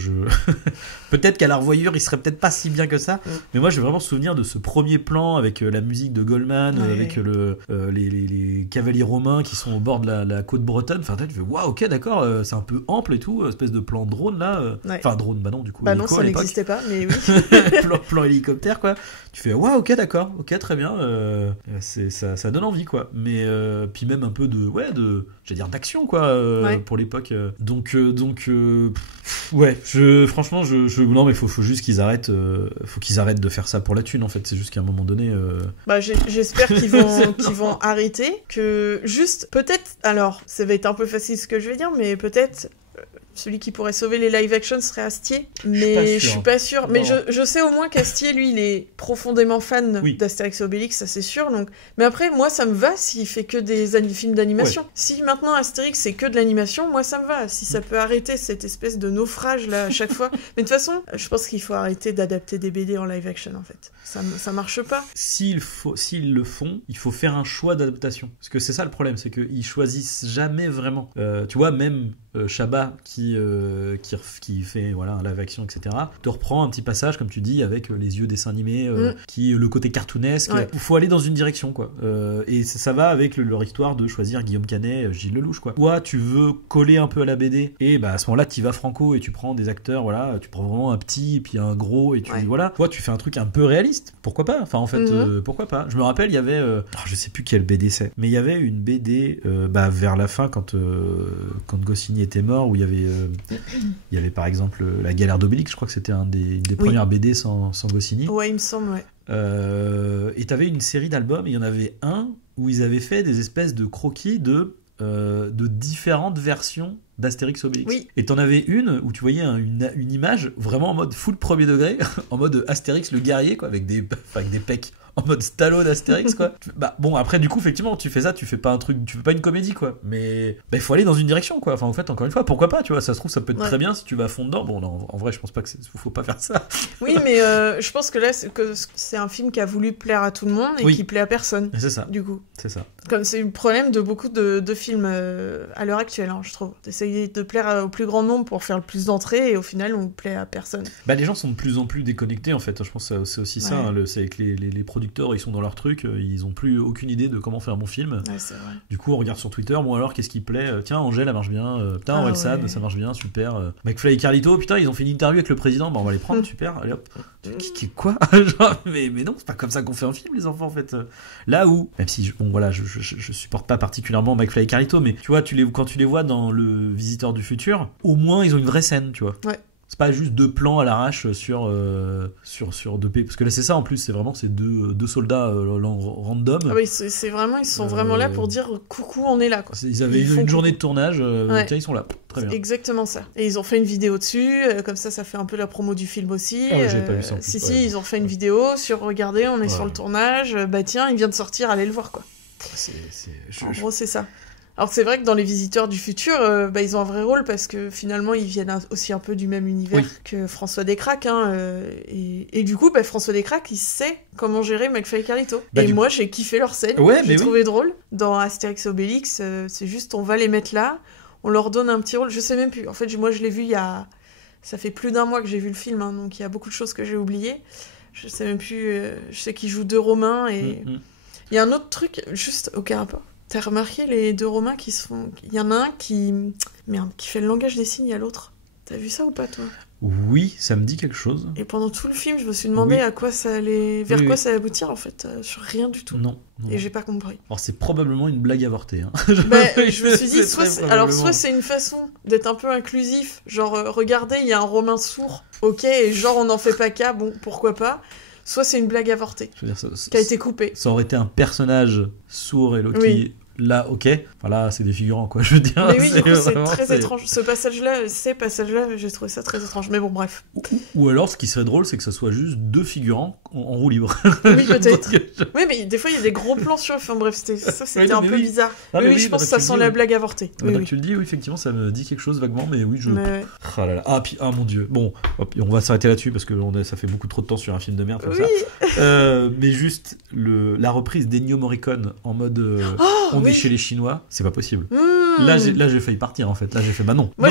peut-être qu'à la revoyure il serait peut-être pas si bien que ça. Mais moi j'ai vraiment souvenir de ce premier plan avec la musique de Goldman, avec les cavaliers romains qui sont au bord de la côte bretonne. Enfin, tu fais waouh, ok, d'accord, c'est un peu ample et tout, espèce de plan drone là. Enfin, drone, non, du coup. Non, ça n'existait pas, mais oui. plan hélicoptère, quoi. Tu fais waouh, ok, d'accord, ok, très bien. Ça donne envie, quoi. Mais puis même un peu j'allais dire d'action, quoi, pour l'époque. Donc, franchement, non, mais faut juste qu'ils arrêtent. Faut qu'ils arrêtent de faire ça pour la thune, en fait. C'est juste qu'à un moment donné. J'espère qu'ils vont arrêter, que juste peut-être, alors ça va être un peu facile ce que je vais dire, mais peut-être celui qui pourrait sauver les live-action serait Astier, mais je suis pas sûre. Mais je sais au moins qu'Astier, lui, il est profondément fan d'Astérix et Obélix, ça c'est sûr. Donc... Mais après, moi, ça me va s'il fait que des films d'animation. Ouais. Si maintenant Astérix, c'est que de l'animation, moi, ça me va. Si ça peut arrêter cette espèce de naufrage, là, à chaque fois. Mais de toute façon, je pense qu'il faut arrêter d'adapter des BD en live-action, en fait. Ça marche pas. S'ils le font, il faut faire un choix d'adaptation. Parce que c'est ça le problème, c'est qu'ils choisissent jamais vraiment. Tu vois, même Chabat qui fait un live action, etc., te reprend un petit passage, comme tu dis, avec les yeux dessins animés, le côté cartoonesque. Il faut aller dans une direction, quoi. Et ça va avec leur histoire de choisir Guillaume Canet, Gilles Lelouch, quoi. Toi, tu veux coller un peu à la BD, et à ce moment-là, tu vas franco et tu prends des acteurs, voilà, tu prends vraiment un petit, puis un gros, et voilà. Toi, tu fais un truc un peu réaliste. Pourquoi pas ? Enfin, en fait, pourquoi pas ? Je me rappelle, il y avait, je sais plus quel BD c'est, mais il y avait une BD vers la fin, quand Goscinny était mort, où il y avait par exemple La Galère d'Obélix, je crois que c'était une des premières BD sans Goscinny. Ouais, il me semble, ouais. Et t'avais une série d'albums, et il y en avait un où ils avaient fait des espèces de croquis de différentes versions d'Astérix Obélix. Oui. Et t'en avais une où tu voyais une image vraiment en mode full premier degré, en mode Astérix le guerrier, quoi, avec des pecs en mode Stallone Astérix, quoi. Bon, après, du coup, effectivement, tu fais ça, tu fais pas une comédie, quoi. Mais il faut aller dans une direction, quoi. Enfin, en fait, encore une fois, pourquoi pas, tu vois, ça se trouve, ça peut être très bien si tu vas à fond dedans. Bon, non, en vrai, je pense pas faut pas faire ça. Oui, mais je pense que là, c'est un film qui a voulu plaire à tout le monde et qui plaît à personne. Et c'est ça. Du coup. C'est ça. Comme c'est le problème de beaucoup de films à l'heure actuelle, je trouve. D'essayer de plaire au plus grand nombre pour faire le plus d'entrées, et au final, on plaît à personne. Les gens sont de plus en plus déconnectés, en fait. Je pense que c'est aussi ça. C'est avec les producteurs, ils sont dans leur truc, ils ont plus aucune idée de comment faire un bon film. Ouais, c'est vrai. Du coup, on regarde sur Twitter, bon alors, qu'est-ce qui plaît ? Tiens, Angèle, elle marche bien. Putain, Orelsan, ça marche bien, super. McFly et Carlito, putain, ils ont fait une interview avec le président, on va les prendre, super. Allez hop. Quoi ? Genre, mais non, c'est pas comme ça qu'on fait un film, les enfants, en fait. Là où, même si, je supporte pas particulièrement McFly et Carlito, mais tu vois, quand tu les vois dans Le Visiteur du Futur, au moins, ils ont une vraie scène, tu vois. Ouais. C'est pas juste deux plans à l'arrache sur deux pays, parce que là c'est ça en plus, c'est deux soldats random. Ah oui, c'est vraiment, ils sont vraiment là pour dire coucou, on est là, quoi. Ils avaient une journée de tournage, tiens, ils sont là, très bien. C'est exactement ça. Et ils ont fait une vidéo dessus, comme ça fait un peu la promo du film aussi. Ah ouais, j'avais pas vu ça en plus. Si, ils ont fait une vidéo sur regardez, on est sur le tournage, tiens, il vient de sortir, allez le voir, quoi. En gros, c'est ça. Alors c'est vrai que dans Les Visiteurs du Futur, ils ont un vrai rôle parce que finalement ils viennent aussi un peu du même univers que François Descraques, et du coup François Descraques il sait comment gérer McFly et Carlito. Et moi j'ai kiffé leur scène, j'ai trouvé drôle. Dans Astérix et Obélix, c'est juste on va les mettre là, on leur donne un petit rôle, je sais même plus. En fait moi je l'ai vu ça fait plus d'un mois que j'ai vu le film, donc il y a beaucoup de choses que j'ai oubliées. Je sais même plus, je sais qu'ils jouent deux Romains et il y a un autre truc, juste aucun rapport. T'as remarqué les deux Romains qui se font... Il y en a un qui fait le langage des signes à l'autre. T'as vu ça ou pas, toi ? Oui, ça me dit quelque chose. Et pendant tout le film, je me suis demandé à quoi ça allait... vers quoi ça allait aboutir, en fait. Sur rien du tout. Non. Et j'ai pas compris. Alors, c'est probablement une blague avortée. Je me suis dit, soit c'est une façon d'être un peu inclusif. Genre, regardez, il y a un Romain sourd. Ok, et genre, on n'en fait pas cas. Bon, pourquoi pas. Soit c'est une blague avortée qui a été coupée. Ça aurait été un personnage sourd et l'autre qui... Là, ok. Enfin, là, c'est des figurants, quoi. Je veux dire. Mais oui, du coup, c'est très étrange. Ces passages-là, j'ai trouvé ça très étrange. Mais bon, bref. Ou alors, ce qui serait drôle, c'est que ça soit juste deux figurants en roue libre. Oui, peut-être. Oui, mais des fois, il y a des gros plans sur eux. Enfin, bref, c'était un peu bizarre. Mais oui, je pense que ça sent la blague avortée. Tu le dis, oui, effectivement, ça me dit quelque chose vaguement, mais oui, Ah là là. Ah, mon Dieu. Bon, hop, on va s'arrêter là-dessus parce que ça fait beaucoup trop de temps sur un film de merde comme ça. Mais juste, la reprise d'Ennio Morricone en mode... on est chez les Chinois, c'est pas possible. Là, j'ai failli partir en fait. Là, j'ai fait non. Moi,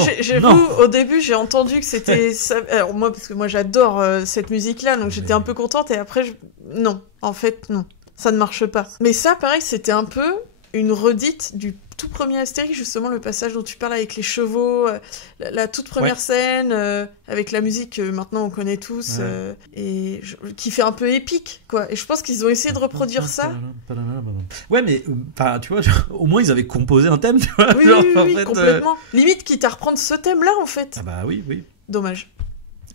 au début, j'ai entendu que c'était ça. Alors, moi, parce que moi, j'adore cette musique-là, donc j'étais un peu contente. Et après, non. En fait, non. Ça ne marche pas. Mais ça, pareil, c'était un peu une redite du tout premier Astérix, justement, le passage dont tu parles avec les chevaux, la toute première scène, avec la musique que maintenant on connaît tous, et qui fait un peu épique, quoi. Et je pense qu'ils ont essayé de reproduire ça. Ouais, mais tu vois, au moins ils avaient composé un thème, tu vois. Oui, complètement. Limite, quitte à reprendre ce thème-là, en fait. Ah bah oui. Dommage.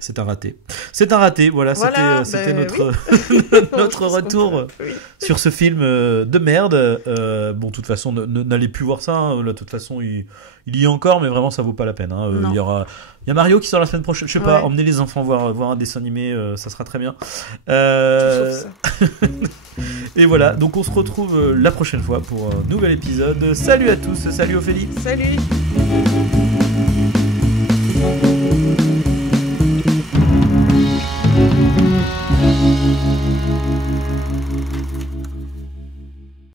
C'est un raté. C'est un raté, voilà, c'était notre, notre retour sur ce film de merde. Bon, de toute façon, n'allez plus voir ça. Hein. Là, de toute façon, il y est encore, mais vraiment, ça vaut pas la peine. Hein. Il y a Mario qui sort la semaine prochaine. Je sais pas, emmenez les enfants voir un dessin animé, ça sera très bien. Tout sauf ça. Et voilà, donc on se retrouve la prochaine fois pour un nouvel épisode. Salut à tous, salut Ophélie. Salut.